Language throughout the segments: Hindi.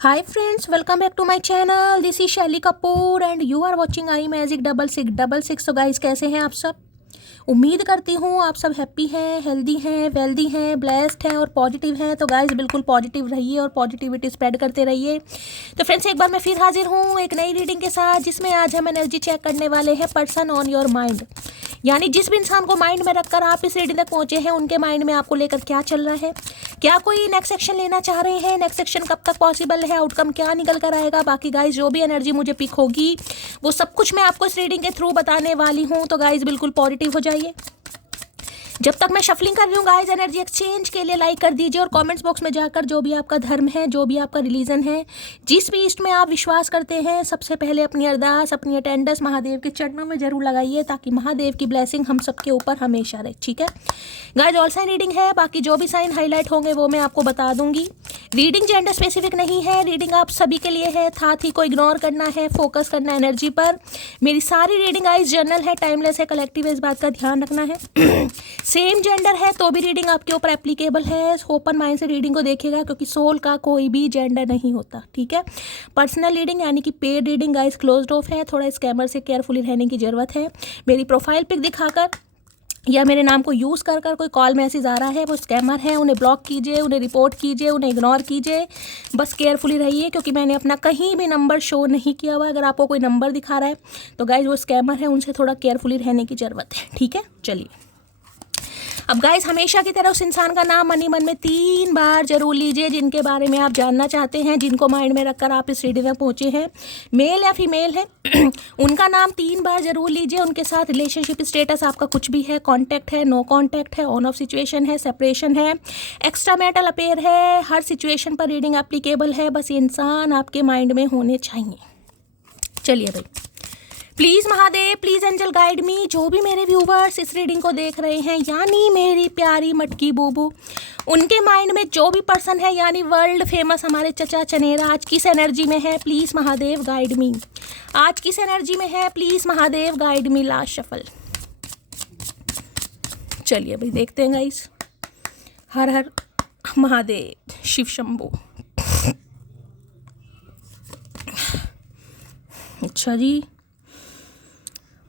Hi friends, welcome back to my channel. This is Shelly Kapoor and you are watching I magic 6666। तो गाइस कैसे हैं आप सब? उम्मीद करती हूँ आप सब हैप्पी हैं, हेल्दी हैं, वेल्दी हैं, ब्लेस्ड हैं और पॉजिटिव हैं। तो गाइस बिल्कुल पॉजिटिव रहिए और पॉजिटिविटी स्प्रेड करते रहिए। तो फ्रेंड्स एक बार मैं फिर हाजिर हूँ एक नई रीडिंग के साथ, जिसमें आज हम एनर्जी चेक करने वाले हैं पर्सन ऑन योर माइंड। यानी जिस भी इंसान को माइंड में रखकर आप इस रीडिंग तक पहुंचे हैं, उनके माइंड में आपको लेकर क्या चल रहा है, क्या कोई नेक्स्ट सेक्शन लेना चाह रहे हैं, नेक्स्ट सेक्शन कब तक पॉसिबल है, आउटकम क्या निकल कर आएगा। बाकी गाइज जो भी एनर्जी मुझे पिक होगी वो सब कुछ मैं आपको इस रीडिंग के थ्रू बताने वाली हूँ। तो गाइज बिल्कुल पॉजिटिव हो जाइए। जब तक मैं शफलिंग कर रही हूँ गाइज, एनर्जी एक्सचेंज के लिए लाइक कर दीजिए और कमेंट्स बॉक्स में जाकर जो भी आपका धर्म है, जो भी आपका रिलीजन है, जिस भी इष्ट में आप विश्वास करते हैं, सबसे पहले अपनी अरदास, अपनी अटेंडेंस महादेव के चरणों में जरूर लगाइए, ताकि महादेव की ब्लेसिंग हम सबके ऊपर हमेशा रहे। ठीक है गाइज, ऑल साइन रीडिंग है, बाकी जो भी साइन हाईलाइट होंगे वो मैं आपको बता दूंगी। रीडिंग जेंडर स्पेसिफिक नहीं है, रीडिंग आप सभी के लिए है। साथ ही को इग्नोर करना है, फोकस करना है एनर्जी पर। मेरी सारी रीडिंग गाइज जनरल है, टाइमलेस है, कलेक्टिव है, इस बात का ध्यान रखना है। सेम जेंडर है तो भी रीडिंग आपके ऊपर एप्लीकेबल है। ओपन माइंड से रीडिंग को देखिएगा, क्योंकि सोल का कोई भी जेंडर नहीं होता। ठीक है, पर्सनल रीडिंग यानी कि paid reading guys closed of है। थोड़ा स्कैमर से केयरफुली रहने की जरूरत है। मेरी प्रोफाइल पिक दिखाकर या मेरे नाम को यूज़ कर कर कोई कॉल मैसेज आ रहा है, वो स्कैमर है, उन्हें ब्लॉक कीजिए, उन्हें रिपोर्ट कीजिए, उन्हें इग्नोर कीजिए। बस केयरफुली रहिए, क्योंकि मैंने अपना कहीं भी नंबर शो नहीं किया हुआ। अगर आपको कोई नंबर दिखा रहा है तो गाइज वो स्कैमर है, उनसे थोड़ा केयरफुली रहने की ज़रूरत है। ठीक है, चलिए अब गाइस हमेशा की तरह उस इंसान का नाम मनी मन में 3 बार जरूर लीजिए जिनके बारे में आप जानना चाहते हैं, जिनको माइंड में रखकर आप इस रीडिंग में पहुंचे हैं। मेल या फीमेल है उनका नाम 3 बार जरूर लीजिए। उनके साथ रिलेशनशिप स्टेटस आपका कुछ भी है, कॉन्टैक्ट है, नो कॉन्टैक्ट है, ऑन ऑफ सिचुएशन है, सेपरेशन है, एक्स्ट्रा मैरिटल अफेयर है। हर सिचुएशन पर रीडिंग एप्लीकेबल है, बस ये इंसान आपके माइंड में होने चाहिए। चलिए भाई, please Mahadev, please angel guide me. जो भी मेरे व्यूवर्स इस रीडिंग को देख रहे हैं, यानी मेरी प्यारी मटकी बूबू, उनके माइंड में जो भी पर्सन है, यानी वर्ल्ड फेमस हमारे चचा चनेरा, आज किस एनर्जी में है, प्लीज़ महादेव गाइड मी। आज किस एनर्जी में है, please Mahadev guide me. Last shuffle. चलिए भाई देखते हैं गाइस। हर हर महादेव, शिव शंभू। अच्छा जी,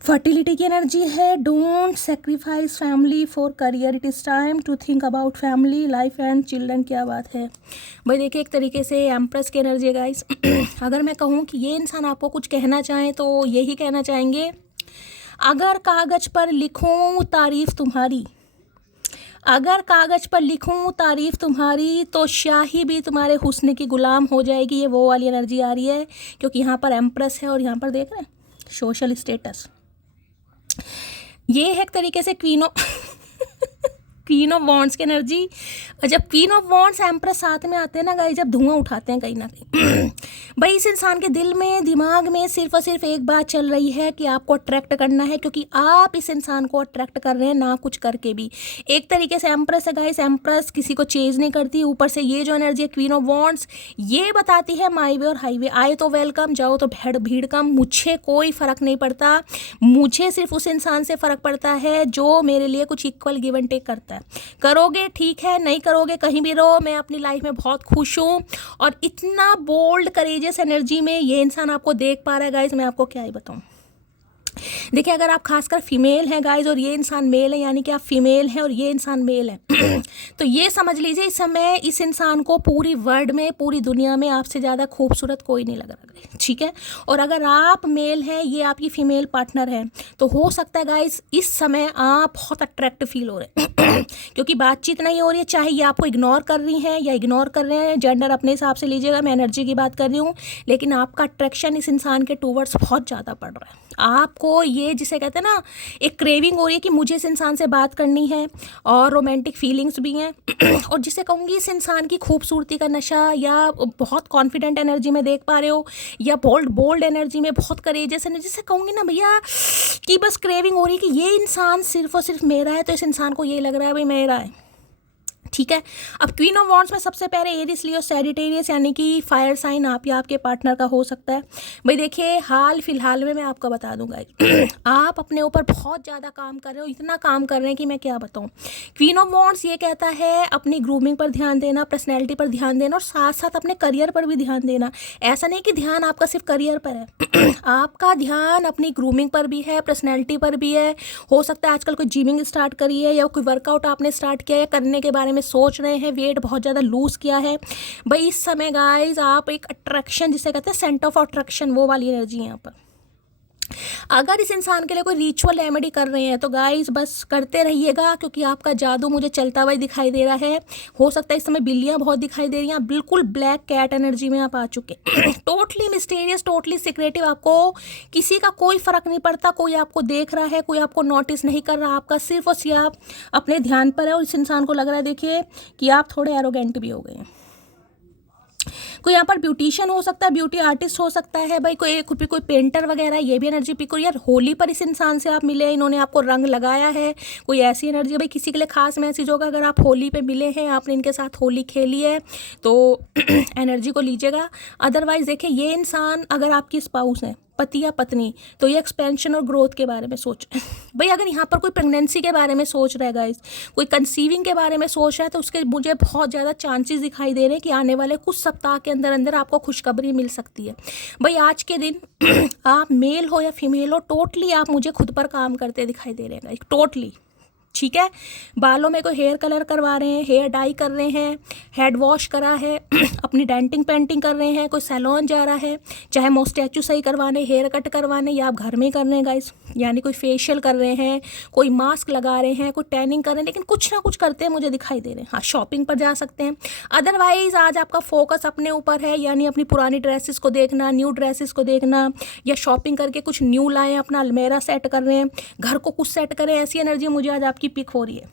फर्टिलिटी की एनर्जी है। Don't sacrifice family for career, it is time to think about family, life and children. क्या बात है भाई। देखिए एक तरीके से एम्प्रेस की एनर्जी है गाइस। अगर मैं कहूँ कि ये इंसान आपको कुछ कहना चाहें तो यही कहना चाहेंगे, अगर कागज़ पर लिखूँ तारीफ़ तुम्हारी, अगर कागज़ पर लिखूं तारीफ़ तुम्हारी, तो शाही भी तुम्हारे हुस्न की गुलाम हो जाएगी। ये वो वाली एनर्जी आ रही है, क्योंकि यहाँ पर एम्प्रेस है और यहाँ पर देख रहे हैं सोशल स्टेटस। ये है एक तरीके से क्वीन ऑफ वॉन्ड्स की एनर्जी। और जब क्वीन ऑफ वॉन्ड्स एम्प्रेस साथ में आते हैं ना गाइस, जब धुआं उठाते हैं कहीं ना कहीं भाई इस इंसान के दिल में, दिमाग में सिर्फ और सिर्फ एक बात चल रही है कि आपको अट्रैक्ट करना है, क्योंकि आप इस इंसान को अट्रैक्ट कर रहे हैं ना कुछ करके भी। एक तरीके से एम्प्रेस है गाइस, एम्प्रेस किसी को चेज नहीं करती। ऊपर से ये जो एनर्जी है क्वीन ऑफ वॉन्ड्स, ये बताती है माई वे और हाईवे। आए तो वेलकम, जाओ तो भीड़ कम, मुझे कोई फ़र्क नहीं पड़ता। मुझे सिर्फ उस इंसान से फ़र्क पड़ता है जो मेरे लिए कुछ इक्वल गिव एंड टेक करता है। करोगे ठीक है, नहीं करोगे कहीं भी रहो, मैं अपनी लाइफ में बहुत खुश हूँ। और इतना बोल्ड करेजियस एनर्जी में ये इंसान आपको देख पा रहा है गाइज, मैं आपको क्या ही बताऊँ। देखिए अगर आप खासकर फीमेल हैं गाइज और ये इंसान मेल है, यानी कि आप फीमेल हैं और ये इंसान मेल है तो ये समझ लीजिए इस समय इस इंसान को पूरी वर्ल्ड में, पूरी दुनिया में आपसे ज़्यादा खूबसूरत कोई नहीं लग रहा। ठीक है, और अगर आप मेल हैं, ये आपकी फीमेल पार्टनर है, तो हो सकता है गाइज इस समय आप बहुत अट्रैक्टिव फील हो रहे हैं क्योंकि बातचीत नहीं हो रही है। चाहे ये आपको इग्नोर कर रही हैं या इग्नोर कर रहे हैं, जेंडर अपने हिसाब से लीजिएगा, मैं एनर्जी की बात कर रही हूँ, लेकिन आपका अट्रैक्शन इस इंसान के टूवर्ड्स बहुत ज़्यादा पड़ रहा है। आपको ये जिसे कहते हैं ना, एक क्रेविंग हो रही है कि मुझे इस इंसान से बात करनी है, और रोमांटिक फीलिंग्स भी हैं और जिसे कहूँगी इस इंसान की खूबसूरती का नशा, या बहुत कॉन्फिडेंट एनर्जी में देख पा रहे हो, या बोल्ड एनर्जी में, बहुत करेजियस एनर्जी से कहूँगी ना भैया, कि बस क्रेविंग हो रही है कि ये इंसान सिर्फ और सिर्फ मेरा है। तो इस इंसान को ये लग रहा है भाई मेरा है। ठीक है। अब क्वीन ऑफ वॉन्ड्स में सबसे पहले एरिस लियो सैजिटेरियस, यानी कि फायर साइन आप या आपके पार्टनर का हो सकता है। भाई देखिए, हाल फिलहाल में मैं आपको बता दूंगा आप अपने ऊपर बहुत ज़्यादा काम कर रहे हो, इतना काम कर रहे हैं कि मैं क्या बताऊं। क्वीन ऑफ वॉन्ड्स ये कहता है अपनी ग्रूमिंग पर ध्यान देना, पर्सनैलिटी पर ध्यान देना और साथ साथ अपने करियर पर भी ध्यान देना। ऐसा नहीं कि ध्यान आपका सिर्फ करियर पर है आपका ध्यान अपनी ग्रूमिंग पर भी है, पर्सनैलिटी पर भी है। हो सकता है आजकल कोई जिमिंग स्टार्ट करी है या कोई वर्कआउट आपने स्टार्ट किया है, करने के बारे में सोच रहे हैं, वेट बहुत ज़्यादा लूज़ किया है। भाई इस समय गाइज आप एक अट्रैक्शन, जिसे कहते हैं सेंटर ऑफ अट्रैक्शन, वो वाली एनर्जी है यहाँ पर। अगर इस इंसान के लिए कोई रिचुअल रेमेडी कर रहे हैं तो गाइस बस करते रहिएगा, क्योंकि आपका जादू मुझे चलता हुआ दिखाई दे रहा है। हो सकता है इस समय बिल्लियां बहुत दिखाई दे रही हैं, बिल्कुल ब्लैक कैट एनर्जी में आप आ चुके टोटली मिस्टीरियस, टोटली सीक्रेटिव। आपको किसी का कोई फर्क नहीं पड़ता, कोई आपको देख रहा है, कोई आपको नोटिस नहीं कर रहा, आपका सिर्फ और सिर्फ आप अपने ध्यान पर है। और इस इंसान को लग रहा है देखिए कि आप थोड़े एरोगेंट भी हो गए हैं। कोई यहाँ पर ब्यूटिशियन हो सकता है, ब्यूटी आर्टिस्ट हो सकता है, भाई कोई पेंटर वगैरह, ये भी एनर्जी पिक हो। यार होली पर इस इंसान से आप मिले, इन्होंने आपको रंग लगाया है, कोई ऐसी एनर्जी भाई किसी के लिए खास मैसेज होगा। अगर आप होली पे मिले हैं, आपने इनके साथ होली खेली है तो एनर्जी को लीजिएगा। अदरवाइज देखिए, ये इंसान अगर आपकी स्पाउस है, पति या पत्नी, तो ये एक्सपेंशन और ग्रोथ के बारे में सोच भाई अगर यहाँ पर कोई प्रेगनेंसी के बारे में सोच रहा है गाइस, कोई कंसीविंग के बारे में सोच रहा है, तो उसके मुझे बहुत ज़्यादा चांसेस दिखाई दे रहे हैं कि आने वाले कुछ सप्ताह के अंदर अंदर आपको खुशखबरी मिल सकती है। भाई आज के दिन आप मेल हो या फीमेल हो, टोटली आप मुझे खुद पर काम करते दिखाई दे रहे हैं, टोटली। ठीक है, बालों में कोई हेयर कलर करवा रहे हैं, हेयर डाई कर रहे हैं, हेड वॉश करा है अपनी डेंटिंग पेंटिंग कर रहे हैं, कोई सैलून जा रहा है, चाहे मोस्टैचू सही करवाने, हेयर कट करवाने, या आप घर में कर रहे हैं गाइस, यानी कोई फेशियल कर रहे हैं, कोई मास्क लगा रहे हैं, कोई टैनिंग कर रहे हैं, लेकिन कुछ ना कुछ करते हैं मुझे दिखाई दे रहे हैं। हाँ, शॉपिंग पर जा सकते हैं। अदरवाइज आज आपका फोकस अपने ऊपर है, यानी अपनी पुरानी ड्रेसेस को देखना, न्यू ड्रेसेस को देखना, या शॉपिंग करके कुछ न्यू लाएं, अपना अलमेरा सेट कर रहे हैं, घर को कुछ सेट करें। ऐसी एनर्जी मुझे आज आपकी पिक हो रही है।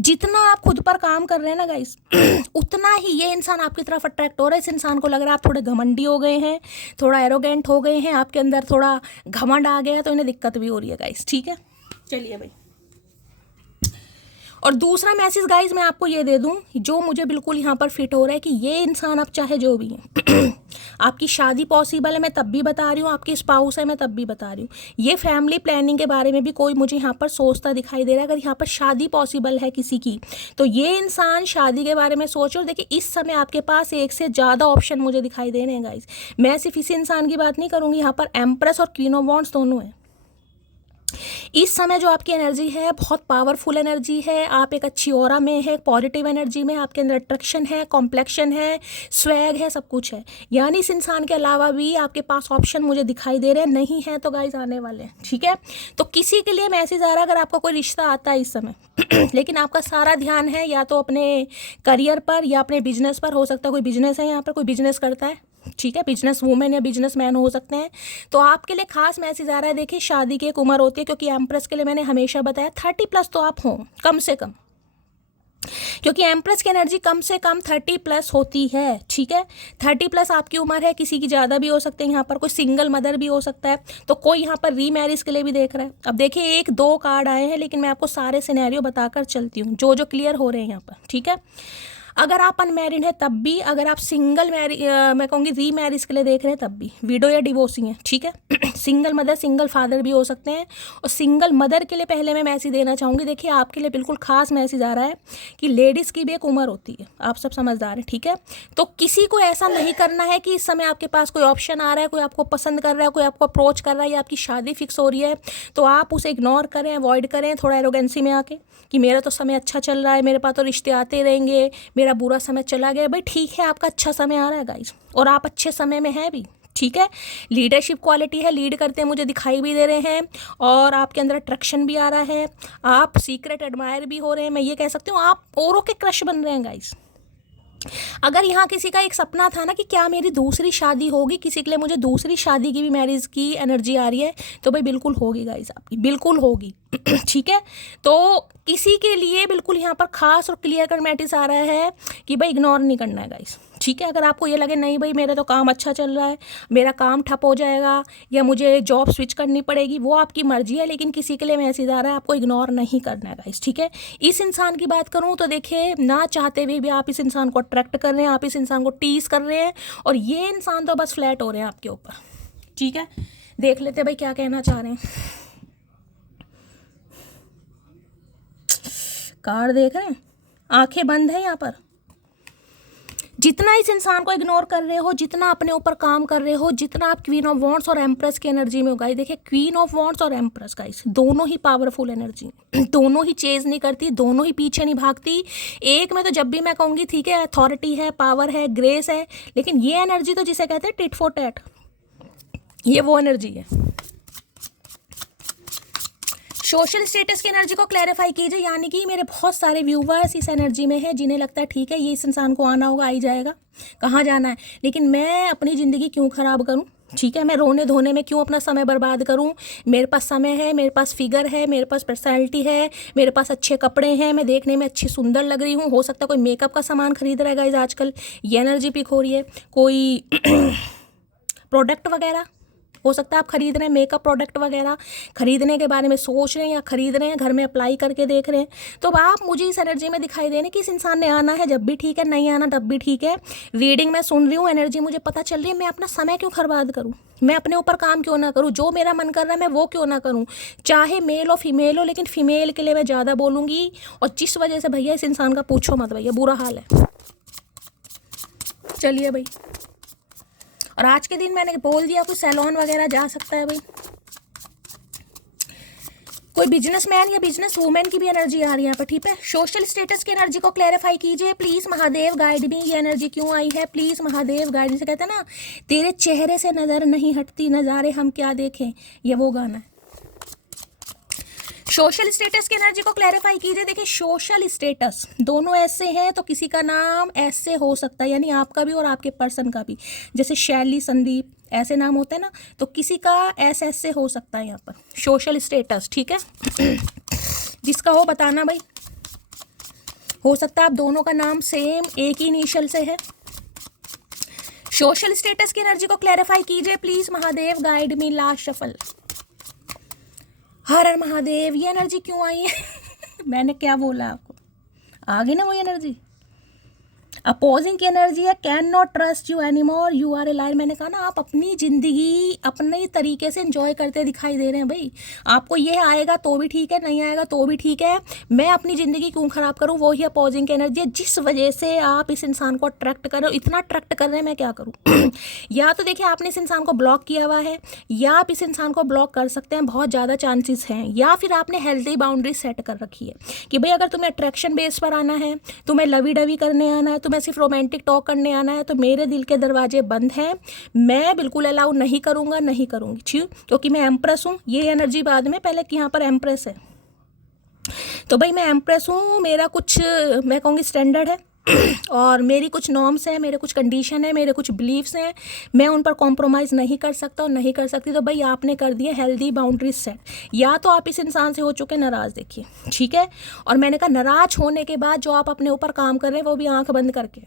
जितना आप खुद पर काम कर रहे हैं ना गाइस उतना ही ये इंसान आपकी तरफ अट्रैक्ट हो रहा है। इस इंसान को लग रहा है आप थोड़े घमंडी हो गए हैं, थोड़ा एरोगेंट हो गए हैं, आपके अंदर थोड़ा घमंड आ गया, तो इन्हें दिक्कत भी हो रही है गाइस। ठीक है, चलिए भाई। और दूसरा मैसेज गाइज मैं आपको ये दे दूं, जो मुझे बिल्कुल यहाँ पर फिट हो रहा है कि ये इंसान आप चाहे जो भी है आपकी शादी पॉसिबल है, मैं तब भी बता रही हूँ, आपकी स्पाउस है, मैं तब भी बता रही हूँ। ये फैमिली प्लानिंग के बारे में भी कोई मुझे यहाँ पर सोचता दिखाई दे रहा है। अगर यहाँ पर शादी पॉसिबल है किसी की, तो ये इंसान शादी के बारे में सोचो। और देखिए इस समय आपके पास एक से ज़्यादा ऑप्शन मुझे दिखाई दे रहे हैं गाइज। मैं सिर्फ इसी इंसान की बात नहीं करूँगी, यहाँ पर एम्प्रेस और क्वीन ऑफ वॉन्ड्स दोनों हैं। इस समय जो आपकी एनर्जी है बहुत पावरफुल एनर्जी है, आप एक अच्छी ऑरा में है, पॉजिटिव एनर्जी में, आपके अंदर अट्रैक्शन है, कॉम्प्लेक्शन है, स्वैग है, सब कुछ है। यानी इस इंसान के अलावा भी आपके पास ऑप्शन मुझे दिखाई दे रहे हैं, नहीं है तो गाइज आने वाले हैं। ठीक है, तो किसी के लिए मैसेज आ रहा है, अगर आपका कोई रिश्ता आता है इस समय लेकिन आपका सारा ध्यान है या तो अपने करियर पर या अपने बिजनेस पर। हो सकता है कोई बिजनेस है, यहाँ पर कोई बिजनेस करता है, ठीक है, बिजनेस वूमेन या बिजनेस मैन हो सकते हैं, तो आपके लिए खास मैसेज आ रहा है। देखिए शादी की एक उम्र होती है, क्योंकि एम्प्रेस के लिए मैंने हमेशा बताया 30+ तो आप हो कम से कम, क्योंकि एम्प्रेस की एनर्जी कम से कम 30+ होती है। ठीक है, 30+ आपकी उम्र है, किसी की ज़्यादा भी हो सकते हैं। यहाँ पर कोई सिंगल मदर भी हो सकता है, तो कोई यहाँ पर रीमैरिज के लिए भी देख रहा है। अब देखिए 1-2 कार्ड आए हैं, लेकिन मैं आपको सारे सिनेरियो बताकर चलती हूँ जो जो क्लियर हो रहे हैं यहाँ पर। ठीक है, अगर आप अनमैरिड हैं तब भी, अगर आप सिंगल मैं कहूँगी रीमैरिज के लिए देख रहे हैं तब भी, विडो या डिवोर्सी हैं। ठीक है, सिंगल मदर, सिंगल फादर भी हो सकते हैं। और सिंगल मदर के लिए पहले मैं मैसेज देना चाहूँगी। देखिए आपके लिए बिल्कुल खास मैसेज आ रहा है कि लेडीज़ की भी एक उम्र होती है, आप सब समझदार हैं। ठीक है, तो किसी को ऐसा नहीं करना है कि इस समय आपके पास कोई ऑप्शन आ रहा है, कोई आपको पसंद कर रहा है, कोई आपको अप्रोच कर रहा है, या आपकी शादी फिक्स हो रही है, तो आप उसे इग्नोर करें, अवॉइड करें थोड़ा एरोगेंसी में आके कि मेरा तो समय अच्छा चल रहा है, मेरे पास तो रिश्ते आते रहेंगे, मेरा बुरा समय चला गया। भाई ठीक है, आपका अच्छा समय आ रहा है गाइस, और आप अच्छे समय में हैं भी। ठीक है, लीडरशिप क्वालिटी है, लीड करते हैं मुझे दिखाई भी दे रहे हैं, और आपके अंदर अट्रैक्शन भी आ रहा है, आप सीक्रेट एडमायर भी हो रहे हैं। मैं ये कह सकती हूँ आप औरों के क्रश बन रहे हैं गाइस। अगर यहाँ किसी का एक सपना था ना कि क्या मेरी दूसरी शादी होगी, किसी के लिए मुझे दूसरी शादी की भी मैरिज की एनर्जी आ रही है, तो भाई बिल्कुल होगी गाइस, आपकी बिल्कुल होगी। ठीक है, तो किसी के लिए बिल्कुल यहाँ पर खास और क्लियर कट मैसेज आ रहा है कि भाई इग्नोर नहीं करना है गाइस। ठीक है। अगर आपको ये लगे नहीं भाई मेरा तो काम अच्छा चल रहा है, मेरा काम ठप हो जाएगा या मुझे जॉब स्विच करनी पड़ेगी, वो आपकी मर्जी है, लेकिन किसी के लिए मैसेज आ रहा है आपको इग्नोर नहीं करना है गाइस। ठीक है। इस इंसान की बात करूं तो देखिए, ना चाहते हुए भी आप इस इंसान को अट्रैक्ट कर रहे हैं, आप इस इंसान को टीज कर रहे हैं, और ये इंसान तो बस फ्लैट हो रहे हैं आपके ऊपर। ठीक है। देख लेते भाई क्या कहना चाह रहे हैं। कार्ड देख रहे हैं, आंखें बंद है यहाँ पर। जितना इस इंसान को इग्नोर कर रहे हो, जितना अपने ऊपर काम कर रहे हो, जितना आप क्वीन ऑफ वॉन्ड्स और एम्प्रेस की एनर्जी में हो गाइस। देखिए क्वीन ऑफ वॉन्ड्स और एम्प्रेस गाइस दोनों ही पावरफुल एनर्जी, दोनों ही चेज नहीं करती, दोनों ही पीछे नहीं भागती। एक में तो जब भी मैं कहूँगी ठीक है अथॉरिटी है, पावर है, ग्रेस है, लेकिन ये एनर्जी तो जिसे कहते हैं टिट फॉर टैट, ये वो एनर्जी है। सोशल स्टेटस की एनर्जी को क्लैरिफाई कीजिए, यानी कि मेरे बहुत सारे व्यूवर्स इस एनर्जी में हैं जिन्हें लगता है ठीक है ये इस इंसान को आना होगा, आ ही जाएगा, कहाँ जाना है, लेकिन मैं अपनी ज़िंदगी क्यों ख़राब करूं। ठीक है। मैं रोने धोने में क्यों अपना समय बर्बाद करूं। मेरे पास समय है, मेरे पास फिगर है, मेरे पास पर्सनैलिटी है, मेरे पास अच्छे कपड़े हैं, मैं देखने में अच्छी सुंदर लग रही हूँ। हो सकता है कोई मेकअप का सामान खरीद रहा है गाइस आजकल, ये एनर्जी पिक हो रही है। कोई प्रोडक्ट वगैरह हो सकता है आप खरीद रहे हैं, मेकअप प्रोडक्ट वगैरह खरीदने के बारे में सोच रहे हैं या खरीद रहे हैं, घर में अप्लाई करके देख रहे हैं। तो आप मुझे इस एनर्जी में दिखाई दे रहे हैं कि इस इंसान ने आना है, जब भी ठीक है, नहीं आना तब भी ठीक है। रीडिंग मैं सुन रही हूँ, एनर्जी मुझे पता चल रही है, मैं अपना समय क्यों बर्बाद करूँ, मैं अपने ऊपर काम क्यों ना करूँ, जो मेरा मन कर रहा है मैं वो क्यों ना करूँ, चाहे मेल हो फीमेल हो, लेकिन फीमेल के लिए मैं ज़्यादा बोलूँगी। और जिस वजह से भैया इस इंसान का पूछो मत भैया, बुरा हाल है। चलिए भाई, और आज के दिन मैंने बोल दिया कोई सैलून वगैरह जा सकता है भाई, कोई बिजनेसमैन या बिजनेस वूमेन की भी एनर्जी आ रही है यहाँ पर। ठीक है। सोशल स्टेटस की एनर्जी को क्लैरिफाई कीजिए प्लीज महादेव, गाइड मी, ये एनर्जी क्यों आई है प्लीज महादेव गाइड मी। से कहते हैं ना तेरे चेहरे से नजर नहीं हटती, नजारे हम क्या देखें, ये वो गाना है। सोशल स्टेटस की एनर्जी को क्लैरिफाई कीजिए। देखिए सोशल स्टेटस दोनों ऐसे हैं तो किसी का नाम ऐसे हो सकता है, यानी आपका भी और आपके पर्सन का भी, जैसे शैली, संदीप, ऐसे नाम होते हैं ना, तो किसी का ऐसे हो सकता है यहाँ पर सोशल स्टेटस। ठीक है। जिसका हो बताना भाई, हो सकता है आप दोनों का नाम सेम एक ही इनिशियल से है। सोशल स्टेटस की एनर्जी को क्लैरिफाई कीजिए please Mahadev, guide me, last shuffle. Har हर महादेव, ये एनर्जी क्यों आई है मैंने क्या बोला आपको, आ गई ना वही एनर्जी। अपोजिंग की एनर्जी है, can not trust you any more, you are a liar. मैंने कहा ना आप अपनी ज़िंदगी अपने तरीके से एंजॉय करते दिखाई दे रहे हैं भाई। आपको ये आएगा तो भी ठीक है, नहीं आएगा तो भी ठीक है, मैं अपनी ज़िंदगी क्यों ख़राब करूँ, वो ही अपोजिंग की एनर्जी है जिस वजह से आप इस इंसान को अट्रैक्ट कर रहे हो। इतना अट्रैक्ट कर रहे हैं, मैं क्या करूँ या तो देखिए आपने इस इंसान को ब्लॉक किया हुआ है, या आप इस इंसान को ब्लॉक कर सकते हैं, बहुत ज़्यादा चांसेस हैं, या फिर आपने हेल्दी बाउंड्री सेट कर रखी है कि भाई अगर तुम्हें अट्रैक्शन बेस पर आना है, तुम्हें लवी डवी करने आना है, तुम्हें सिर्फ रोमांटिक टॉक करने आना है, तो मेरे दिल के दरवाजे बंद हैं, मैं बिल्कुल अलाउ नहीं करूँगा, नहीं करूँगी। ठीक, क्योंकि मैं एम्प्रेस हूँ, ये एनर्जी बाद में, पहले कि यहाँ पर एम्प्रेस है, तो भाई मैं एम्प्रेस हूँ, मेरा कुछ मैं कहूँगी स्टैंडर्ड है और मेरी कुछ नॉर्म्स हैं, मेरे कुछ कंडीशन है, मेरे कुछ बिलीव्स हैं, मैं उन पर कॉम्प्रोमाइज़ नहीं कर सकता और नहीं कर सकती। तो भाई आपने कर दिए हेल्दी बाउंड्रीज सेट, या तो आप इस इंसान से हो चुके नाराज़, देखिए ठीक है। और मैंने कहा नाराज़ होने के बाद जो आप अपने ऊपर काम कर रहे हैं वो भी आंख बंद करके,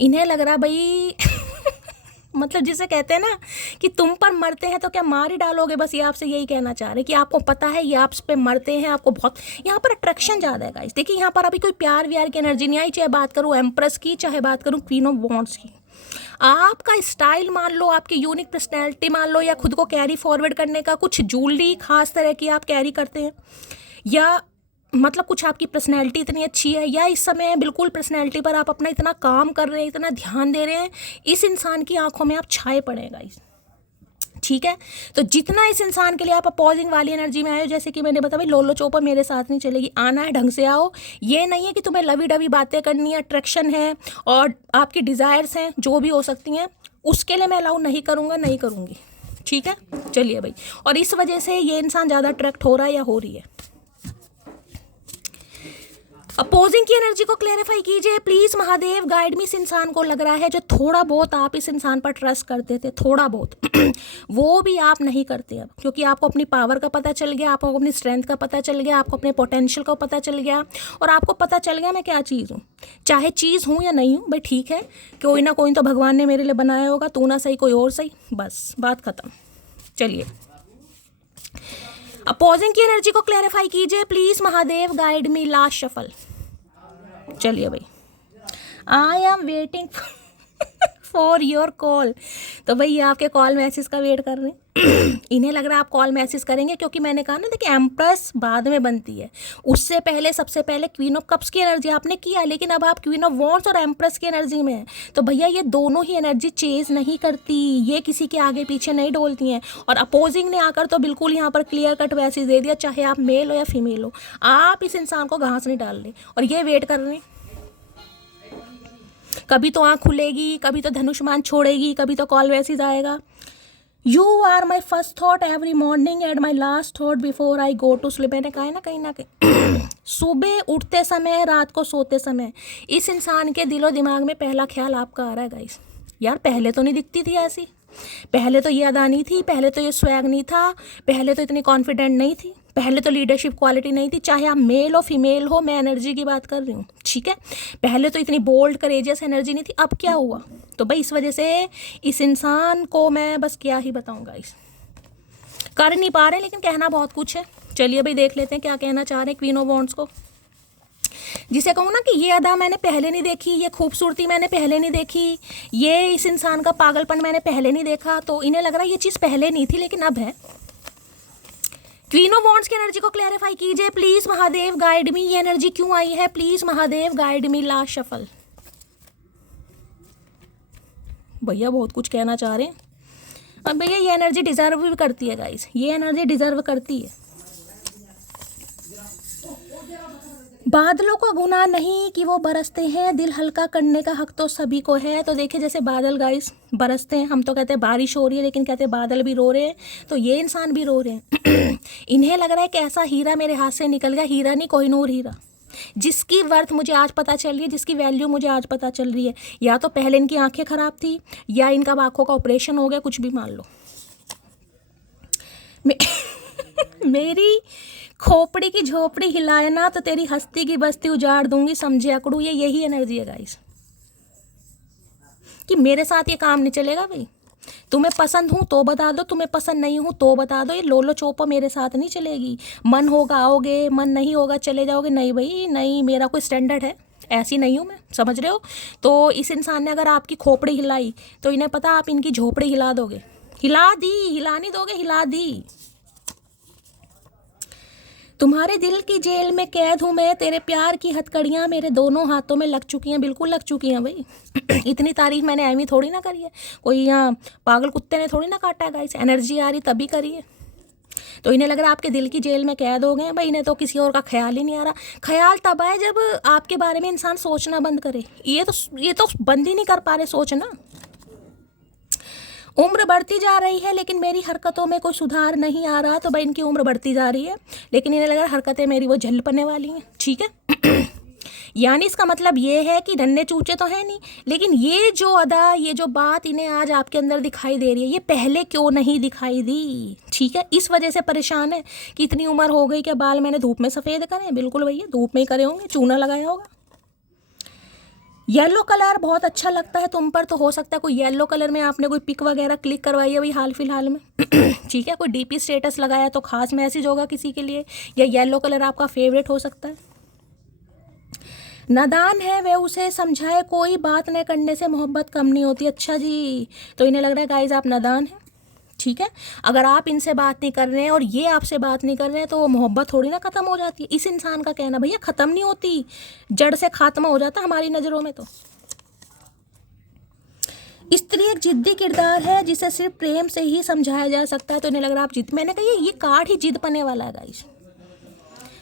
इन्हें लग रहा भाई मतलब जिसे कहते हैं ना कि तुम पर मरते हैं तो क्या मार ही डालोगे, बस ये आपसे यही कहना चाह रहे हैं कि आपको पता है ये आप पे मरते हैं, आपको बहुत यहाँ पर अट्रैक्शन ज़्यादा है गाइस। देखिए यहाँ पर अभी कोई प्यार व्यार की एनर्जी नहीं आई, चाहे बात करूँ एम्प्रेस की, चाहे बात करूँ क्वीन ऑफ वॉन्ड्स की। आपका स्टाइल मान लो, आपकी यूनिक पर्सनैलिटी मान लो, या खुद को कैरी फॉरवर्ड करने का कुछ ज्वेलरी खास तरह की आप कैरी करते हैं, या मतलब कुछ आपकी पर्सनैलिटी इतनी अच्छी है, या इस समय बिल्कुल पर्सनैलिटी पर आप अपना इतना काम कर रहे हैं, इतना ध्यान दे रहे हैं, इस इंसान की आंखों में आप छाए पड़ेगा इस, ठीक है। तो जितना इस इंसान के लिए आप अपोजिंग वाली एनर्जी में आए हो, जैसे कि मैंने बताया लोलो चोपर मेरे साथ नहीं चलेगी, आना है ढंग से आओ। ये नहीं है कि तुम्हें लवी डवी बातें करनी है, अट्रैक्शन है और आपकी डिज़ायर्स हैं जो भी हो सकती हैं, उसके लिए मैं अलाउ नहीं करूँगा, नहीं करूँगी, ठीक है। चलिए भाई, और इस वजह से ये इंसान ज़्यादा अट्रैक्ट हो रहा है या हो रही है। अपोजिंग की एनर्जी को क्लेरिफाई कीजिए प्लीज महादेव, गाइड मी। इस इंसान को लग रहा है जो थोड़ा बहुत आप इस इंसान पर ट्रस्ट करते थे, थोड़ा बहुत वो भी आप नहीं करते अब, क्योंकि आपको अपनी पावर का पता चल गया, आपको अपनी स्ट्रेंथ का पता चल गया, आपको अपने पोटेंशियल का पता चल गया, और आपको पता चल गया मैं क्या चीज़ हूँ। चाहे चीज़ हूँ या नहीं हूँ भाई, ठीक है, कोई ना कोई तो भगवान ने मेरे लिए बनाया होगा, तू ना सही कोई और सही, बस बात खत्म। चलिए, अपोजिंग की एनर्जी को क्लैरिफाई कीजिए please Mahadev, guide me. Last shuffle. चलिए भाई, I am waiting for your call. तो भाई ये आपके कॉल मैसेज का वेट कर रहे हैं। इन्हें लग रहा है आप कॉल मैसेज करेंगे, क्योंकि मैंने कहा ना, देखिए एम्प्रेस बाद में बनती है, उससे पहले सबसे पहले क्वीन ऑफ कप्स की एनर्जी आपने किया, लेकिन अब आप क्वीन ऑफ वॉन्ड्स और एम्प्रेस की एनर्जी में है। तो भैया ये दोनों ही एनर्जी चेंज नहीं करती, ये किसी के आगे पीछे नहीं डोलती हैं। और अपोजिंग ने आकर तो बिल्कुल यहाँ पर क्लियर कट मैसेज दे दिया, चाहे आप मेल हो या फीमेल हो, आप इस इंसान को घास नहीं डाल रहे, और ये वेट कर रहे हैं। कभी तो आँख खुलेगी, कभी तो धनुष्मान छोड़ेगी, कभी तो कॉल मैसेज आएगा। You are my first thought every morning and my last thought before I go to sleep. मैंने कहा है ना कहीं ना कहीं सुबह उठते समय, रात को सोते समय, इस इंसान के दिलो दिमाग में पहला ख्याल आपका आ रहा है गाइस। यार पहले तो नहीं दिखती थी ऐसी, पहले तो ये अदा नहीं थी, पहले तो ये स्वैग नहीं था, पहले तो इतनी कॉन्फिडेंट नहीं थी, पहले तो लीडरशिप क्वालिटी नहीं थी, चाहे आप मेल हो फीमेल हो, मैं एनर्जी की बात कर रही हूँ, ठीक है। पहले तो इतनी बोल्ड करेजियस एनर्जी नहीं थी, अब क्या हुआ? तो भाई इस वजह से इस इंसान को मैं बस क्या ही बताऊँगा, इस कर नहीं पा रहे, लेकिन कहना बहुत कुछ है। चलिए भाई देख लेते हैं क्या कहना चाह रहे हैं क्वीन ऑफ वॉन्ड्स को। जिसे कहूँ ना कि ये अदा मैंने पहले नहीं देखी, ये खूबसूरती मैंने पहले नहीं देखी, ये इस इंसान का पागलपन मैंने पहले नहीं देखा, तो इन्हें लग रहा है ये चीज़ पहले नहीं थी लेकिन अब है। क्वीन ऑफ वॉन्ड्स की एनर्जी को क्लैरिफाई कीजिए प्लीज महादेव, गाइड मी। ये एनर्जी क्यों आई है please Mahadev, guide me. Last shuffle. भैया बहुत कुछ कहना चाह रहे हैं, और भैया ये एनर्जी डिजर्व भी करती है गाइस, ये एनर्जी डिजर्व करती है। बादलों को गुनाह नहीं कि वो बरसते हैं, दिल हल्का करने का हक तो सभी को है। तो देखिए जैसे बादल गाइस बरसते हैं, हम तो कहते हैं बारिश हो रही है, लेकिन कहते हैं बादल भी रो रहे हैं, तो ये इंसान भी रो रहे हैं। इन्हें लग रहा है कि ऐसा हीरा मेरे हाथ से निकल गया, हीरा नहीं कोहिनूर हीरा, जिसकी वर्थ मुझे आज पता चल रही है, जिसकी वैल्यू मुझे आज पता चल रही है। या तो पहले इनकी आंखें खराब थी, या इनका आंखों का ऑपरेशन हो गया, कुछ भी मान लो। मेरी खोपड़ी की झोपड़ी हिलाए ना तो तेरी हस्ती की बस्ती उजाड़ दूंगी, समझे अकड़ू। ये यही एनर्जी है गाइस, कि मेरे साथ ये काम नहीं चलेगा भाई। तुम्हें पसंद हूँ तो बता दो, तुम्हें पसंद नहीं हूँ तो बता दो, ये लोलो चोपा मेरे साथ नहीं चलेगी। मन होगा आओगे, मन नहीं होगा चले जाओगे, नहीं भाई नहीं, मेरा कोई स्टैंडर्ड है, ऐसी नहीं हूँ मैं, समझ रहे हो। तो इस इंसान ने अगर आपकी खोपड़ी हिलाई तो इन्हें पता आप इनकी झोपड़ी हिला दोगे, हिला दी, हिला नहीं दोगे, हिला दी। तुम्हारे दिल की जेल में कैद हूँ मैं, तेरे प्यार की हथकड़ियाँ मेरे दोनों हाथों में लग चुकी हैं, बिल्कुल लग चुकी हैं भाई। इतनी तारीफ मैंने एमी थोड़ी ना करी है, कोई यहाँ पागल कुत्ते ने थोड़ी ना काटा है गाइस, एनर्जी आ रही तभी करी है। तो इन्हें लग रहा है आपके दिल की जेल में कैद हो गए हैं भाई, इन्हें तो किसी और का ख्याल ही नहीं आ रहा। ख्याल तब आए जब आपके बारे में इंसान सोचना बंद करे, ये तो बंद ही नहीं कर पा रहे सोचना। उम्र बढ़ती जा रही है लेकिन मेरी हरकतों में कोई सुधार नहीं आ रहा। तो भाई इनकी उम्र बढ़ती जा रही है, लेकिन इन्हें लग रहा है हरकतें मेरी वो झल पड़ने वाली हैं, ठीक है। यानी इसका मतलब ये है कि नन्हे चूचे तो है नहीं, लेकिन ये जो अदा, ये जो बात इन्हें आज आपके अंदर दिखाई दे रही है, ये पहले क्यों नहीं दिखाई दी, ठीक है। इस वजह से परेशान है कि इतनी उम्र हो गई कि बाल मैंने धूप में सफ़ेद करे। बिल्कुल भैया धूप में ही करे होंगे, चूना लगाया होगा। येलो कलर बहुत अच्छा लगता है तुम पर, तो हो सकता है कोई येलो कलर में आपने कोई पिक वगैरह क्लिक करवाई है भाई हाल फिलहाल में, ठीक है। कोई डीपी स्टेटस लगाया तो खास मैसेज होगा किसी के लिए, या येलो कलर आपका फेवरेट हो सकता है। नादान है वह उसे समझाए, कोई बात न करने से मोहब्बत कम नहीं होती। अच्छा जी, तो इन्हें लग रहा है गाइज आप नादान हैं, ठीक है। अगर आप इनसे बात नहीं कर रहे हैं और ये आपसे बात नहीं कर रहे हैं तो मोहब्बत थोड़ी ना ख़त्म हो जाती है। इस इंसान का कहना भैया ख़त्म नहीं होती, जड़ से खात्मा हो जाता हमारी नज़रों में। तो स्त्री एक जिद्दी किरदार है जिसे सिर्फ प्रेम से ही समझाया जा सकता है। तो इन्हें लग रहा है आप जिद, मैंने कहा ये कार्ड ही जिद पने वाला है गाइस।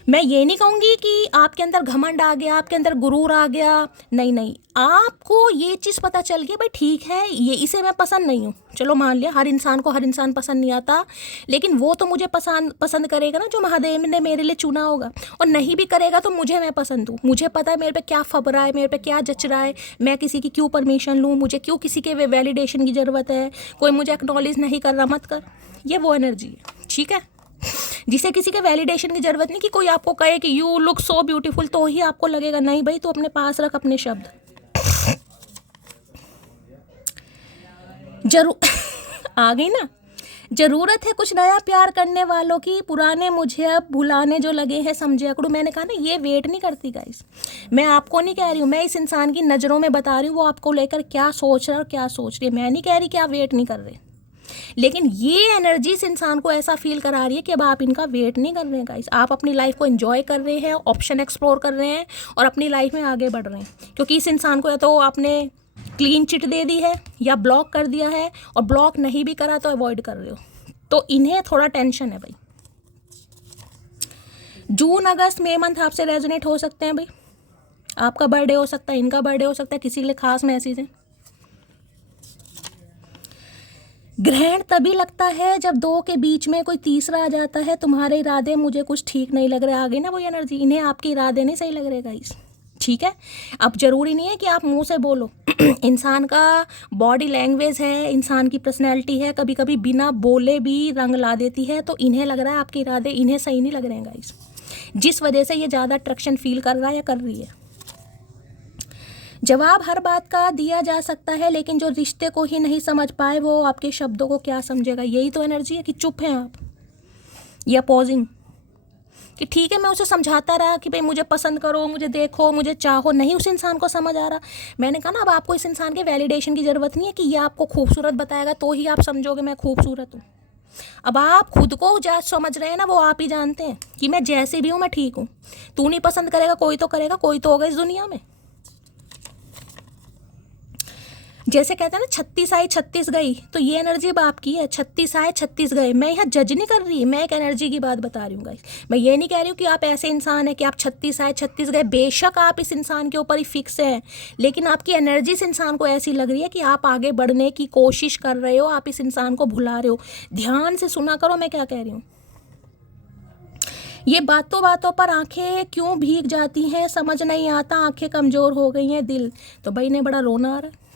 मैं ये नहीं कहूँगी कि आपके अंदर घमंड आ गया, आपके अंदर गुरूर आ गया, नहीं नहीं, आपको ये चीज़ पता चल गई भाई ठीक है ये इसे मैं पसंद नहीं हूँ, चलो मान लिया हर इंसान को हर इंसान पसंद नहीं आता, लेकिन वो तो मुझे पसंद करेगा ना जो महादेव ने मेरे लिए चुना होगा, और नहीं भी करेगा तो मुझे मैं पसंद हूँ, मुझे पता है मेरे पे क्या फब रहा है, मेरे पे क्या जच रहा है, मैं किसी की क्यों परमिशन लूँ, मुझे क्यों किसी के वैलिडेशन की ज़रूरत है, कोई मुझे एक्नॉलेज नहीं कर रहा मत कर, ये वो एनर्जी है, ठीक है, जिसे किसी के वैलिडेशन की जरूरत नहीं कि कोई आपको कहे कि यू लुक सो ब्यूटीफुल तो ही आपको लगेगा, नहीं भाई तो अपने पास रख अपने शब्द। जरूर आ गई ना, जरूरत है कुछ नया प्यार करने वालों की, पुराने मुझे अब भुलाने जो लगे हैं समझे अकड़ू। मैंने कहा ना ये वेट नहीं करती गाइस, मैं आपको नहीं कह रही हूँ, मैं इस इंसान की नज़रों में बता रही हूँ वो आपको लेकर क्या सोच रहा है और क्या सोच रही है, मैं नहीं कह रही कि आप वेट नहीं कर रहे, लेकिन ये एनर्जी इस इंसान को ऐसा फील करा रही है कि अब आप इनका वेट नहीं कर रहे हैं गाइस, आप अपनी लाइफ को एंजॉय कर रहे हैं, ऑप्शन एक्सप्लोर कर रहे हैं और अपनी लाइफ में आगे बढ़ रहे हैं, क्योंकि इस इंसान को या तो आपने क्लीन चिट दे दी है या ब्लॉक कर दिया है, और ब्लॉक नहीं भी करा तो अवॉइड कर रहे हो, तो इन्हें थोड़ा टेंशन है भाई। जून अगस्त मई मंथ आपसे रेजोनेट हो सकते हैं भाई, आपका बर्थडे हो सकता है, इनका बर्थडे हो सकता है, किसी के लिए खास मैसेज है। ग्रहण तभी लगता है जब दो के बीच में कोई तीसरा आ जाता है, तुम्हारे इरादे मुझे कुछ ठीक नहीं लग रहे, आ गई ना वो एनर्जी, इन्हें आपके इरादे नहीं सही लग रहे गाइस, ठीक है। अब ज़रूरी नहीं है कि आप मुंह से बोलो इंसान का बॉडी लैंग्वेज है, इंसान की पर्सनैलिटी है, कभी कभी बिना बोले भी रंग ला देती है, तो इन्हें लग रहा है आपके इरादे इन्हें सही नहीं लग रहे हैं गाइस, जिस वजह से ये ज़्यादा अट्रैक्शन फील कर रहा है या कर रही है। जवाब हर बात का दिया जा सकता है, लेकिन जो रिश्ते को ही नहीं समझ पाए वो आपके शब्दों को क्या समझेगा, यही तो एनर्जी है कि चुप हैं आप या पॉजिंग, कि ठीक है मैं उसे समझाता रहा कि भाई मुझे पसंद करो, मुझे देखो, मुझे चाहो, नहीं उस इंसान को समझ आ रहा, मैंने कहा ना अब आपको इस इंसान के वैलिडेशन की ज़रूरत नहीं है कि ये आपको खूबसूरत बताएगा तो ही आप समझोगे मैं खूबसूरत हूँ, अब आप खुद को जज समझ रहे हैं ना, वो आप ही जानते हैं कि मैं जैसे भी हूँ मैं ठीक हूँ, तू नहीं पसंद करेगा कोई तो करेगा, कोई तो होगा इस दुनिया में, जैसे कहते हैं ना 36 आई 36 गई, तो ये एनर्जी अब आपकी है, 36 आए 36 गए, मैं यहाँ जज नहीं कर रही, मैं एक एनर्जी की बात बता रही हूँ गाइस, मैं ये नहीं कह रही हूँ कि आप ऐसे इंसान हैं कि आप 36 आए 36 गए, बेशक आप इस इंसान के ऊपर ही फिक्स हैं, लेकिन आपकी एनर्जी इस इंसान को ऐसी लग रही है कि आप आगे बढ़ने की कोशिश कर रहे हो, आप इस इंसान को भुला रहे हो, ध्यान से सुना करो मैं क्या कह रही हूँ। ये बातों बातों पर आंखें क्यों भीग जाती हैं समझ नहीं आता, आंखें कमज़ोर हो गई हैं, दिल तो भाई ने बड़ा रोना आ रहा है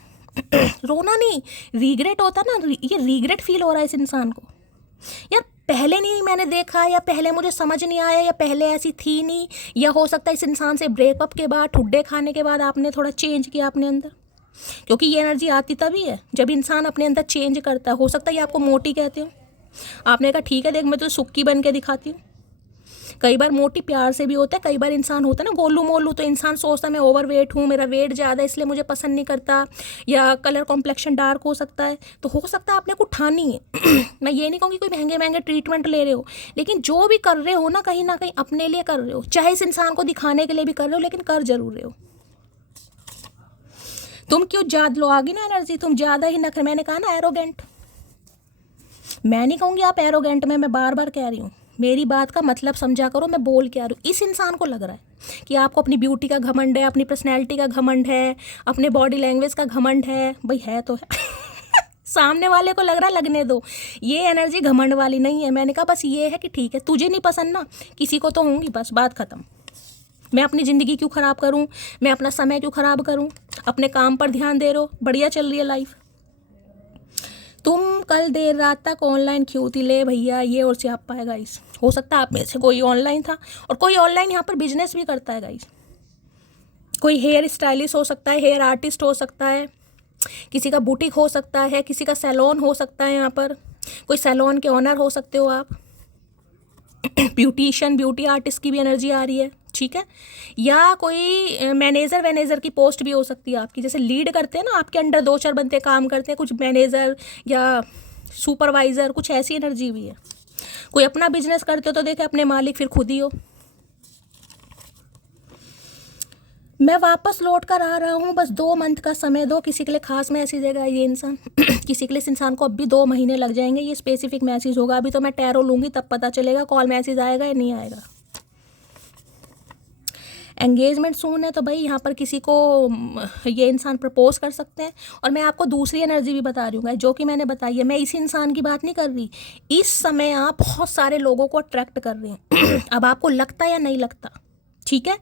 रोना नहीं, रिग्रेट होता ना, ये रिग्रेट फील हो रहा है इस इंसान को, यार पहले नहीं मैंने देखा, या पहले मुझे समझ नहीं आया, या पहले ऐसी थी नहीं, या हो सकता है इस इंसान से ब्रेकअप के बाद, ठुड्डे खाने के बाद आपने थोड़ा चेंज किया अपने अंदर, क्योंकि ये एनर्जी आती तभी है जब इंसान अपने अंदर चेंज करता है। हो सकता है ये आपको मोटी कहते हो, आपने कहा ठीक है देख मैं तो सुक्की बन के दिखाती हूँ, कई बार मोटी प्यार से भी होता है, कई बार इंसान होता है ना गोलू मोलू, तो इंसान सोचता है मैं ओवर वेट हूँ, मेरा वेट ज़्यादा है इसलिए मुझे पसंद नहीं करता, या कलर कॉम्प्लेक्शन डार्क हो सकता है, तो हो सकता है आपने कुछ ठानी है मैं ये नहीं कहूँगी कोई महंगे महंगे ट्रीटमेंट ले रहे हो, लेकिन जो भी कर रहे हो ना कहीं ना कहीं अपने लिए कर रहे हो, चाहे इस इंसान को दिखाने के लिए भी कर रहे हो, लेकिन कर जरूर रहे हो। तुम क्यों ज्यादा लो आगी ना एनर्जी, तुम ज़्यादा ही नखरे, मैंने कहा ना एरोगेंट, मैं नहीं कहूँगी आप एरोगेंट में, मैं बार बार कह रही हूँ मेरी बात का मतलब समझा करो, मैं बोल के आ रही हूँ। इस इंसान को लग रहा है कि आपको अपनी ब्यूटी का घमंड है, अपनी पर्सनैलिटी का घमंड है, अपने बॉडी लैंग्वेज का घमंड है, भाई है तो है सामने वाले को लग रहा है लगने दो, ये एनर्जी घमंड वाली नहीं है। मैंने कहा बस ये है कि ठीक है तुझे नहीं पसंद ना, किसी को तो होंगी, बस बात ख़त्म। मैं अपनी ज़िंदगी क्यों ख़राब करूँ, मैं अपना समय क्यों ख़राब करूँ, अपने काम पर ध्यान दे रहे हो, बढ़िया चल रही है लाइफ। तुम कल देर रात तक ऑनलाइन क्यों थी, ले भैया ये और से आप पाएगा इस, हो सकता है आप में से कोई ऑनलाइन था, और कोई ऑनलाइन यहाँ पर बिजनेस भी करता है गाइस, कोई हेयर स्टाइलिस्ट हो सकता है, हेयर आर्टिस्ट हो सकता है, किसी का बुटीक हो सकता है, किसी का सैलून हो सकता है, यहाँ पर कोई सैलून के ऑनर हो सकते हो आप, ब्यूटिशियन ब्यूटी आर्टिस्ट की भी एनर्जी आ रही है, ठीक है, या कोई मैनेजर की पोस्ट भी हो सकती है आपकी, जैसे लीड करते हैं ना आपके अंडर 2-4 बंदे काम करते हैं, कुछ मैनेजर या सुपरवाइज़र, कुछ ऐसी एनर्जी भी है। कोई अपना बिजनेस करते हो तो देखे अपने मालिक फिर खुद ही हो। मैं वापस लौट कर आ रहा हूँ, बस 2 मंथ का समय दो, किसी के लिए खास मैसेज है ये इंसान किसी के लिए इस इंसान को अब भी 2 महीने लग जाएंगे, ये स्पेसिफिक मैसेज होगा, अभी तो मैं टैरो लूँगी तब पता चलेगा कॉल मैसेज आएगा या नहीं आएगा। एंगेजमेंट सून है तो भाई यहाँ पर किसी को ये इंसान प्रपोज कर सकते हैं। और मैं आपको दूसरी एनर्जी भी बता रही हूँ जो कि मैंने बताई है, मैं इसी इंसान की बात नहीं कर रही। इस समय आप बहुत सारे लोगों को अट्रैक्ट कर रहे हैं अब आपको लगता है या नहीं लगता, ठीक है।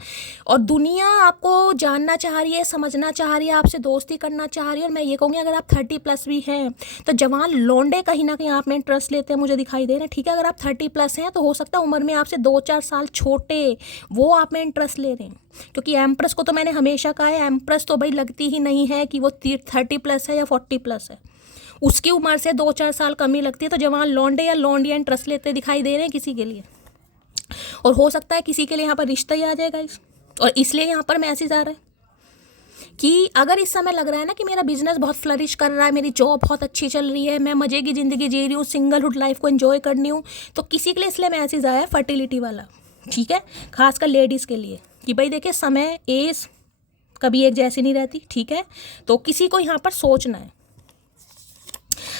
और दुनिया आपको जानना चाह रही है, समझना चाह रही है, आपसे दोस्ती करना चाह रही है। और मैं ये कहूँगी अगर आप 30+ भी हैं तो जवान लौंडे कहीं ना कहीं आप में इंटरेस्ट लेते हैं, मुझे दिखाई दे रहे हैं, ठीक है। अगर आप 30+ हैं तो हो सकता है उम्र में आपसे 2-4 साल छोटे वो आप में इंटरेस्ट ले रहे हैं। क्योंकि एम्प्रेस को तो मैंने हमेशा कहा है, एम्प्रेस तो भाई लगती ही नहीं है कि वो 30+ है या 40+ है, उसकी उम्र से 2-4 साल कम ही लगती है। तो जवान लौंडे या लौंडिया इंटरेस्ट लेते दिखाई दे रहे हैं किसी के लिए, और हो सकता है किसी के लिए यहाँ पर रिश्ता ही आ जाएगा और इसलिए यहाँ पर मैसेज आ रहा है कि अगर इस समय लग रहा है ना कि मेरा बिजनेस बहुत फ्लरिश कर रहा है, मेरी जॉब बहुत अच्छी चल रही है, मैं मज़े की ज़िंदगी जी रही हूँ, सिंगलहुड लाइफ को एंजॉय करनी हूँ, तो किसी के लिए इसलिए मैसेज आया है फर्टिलिटी वाला, ठीक है। खासकर लेडीज़ के लिए कि भाई देखिए समय एज कभी एक जैसी नहीं रहती, ठीक है। तो किसी को यहाँ पर सोचना है।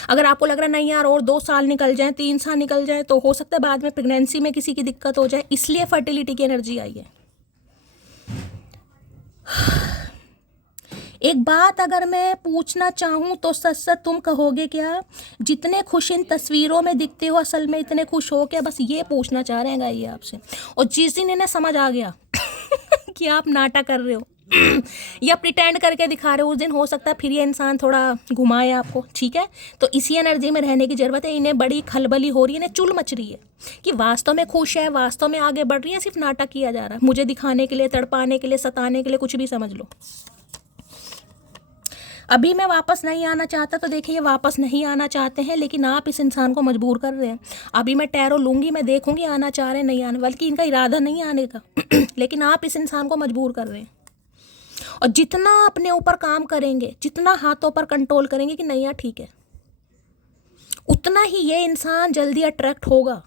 अगर आपको लग रहा है नहीं यार और 2 साल निकल जाएं, 3 साल निकल जाएं, तो हो सकता है बाद में प्रेगनेंसी में किसी की दिक्कत हो जाए, इसलिए फर्टिलिटी की एनर्जी आई है। एक बात अगर मैं पूछना चाहूँ तो सच सच तुम कहोगे क्या, जितने खुश इन तस्वीरों में दिखते हो असल में इतने खुश हो क्या? बस ये पूछना चाह रहे हैं ये आपसे। और जिस दिन इन्हें समझ आ गया कि आप नाटक कर रहे हो या प्रिटेंड करके दिखा रहे हो, उस दिन हो सकता है फिर ये इंसान थोड़ा घुमाए आपको, ठीक है। तो इसी एनर्जी में रहने की ज़रूरत है। इन्हें बड़ी खलबली हो रही है, इन्हें चुल मच रही है कि वास्तव में खुश है, वास्तव में आगे बढ़ रही है, सिर्फ नाटक किया जा रहा है मुझे दिखाने के लिए, तड़पाने के लिए, सताने के लिए, कुछ भी समझ लो। अभी मैं वापस नहीं आना चाहता तो देखिए ये वापस नहीं आना चाहते हैं, लेकिन आप इस इंसान को मजबूर कर रहे हैं। अभी मैं टैरो लूँगी, मैं देखूँगी आना चाह रहे हैं नहीं आने, बल्कि इनका इरादा नहीं आने का लेकिन आप इस इंसान को मजबूर कर रहे हैं। और जितना अपने ऊपर काम करेंगे, जितना हाथों पर कंट्रोल करेंगे कि नहीं यार ठीक है, उतना ही ये इंसान जल्दी अट्रैक्ट होगा।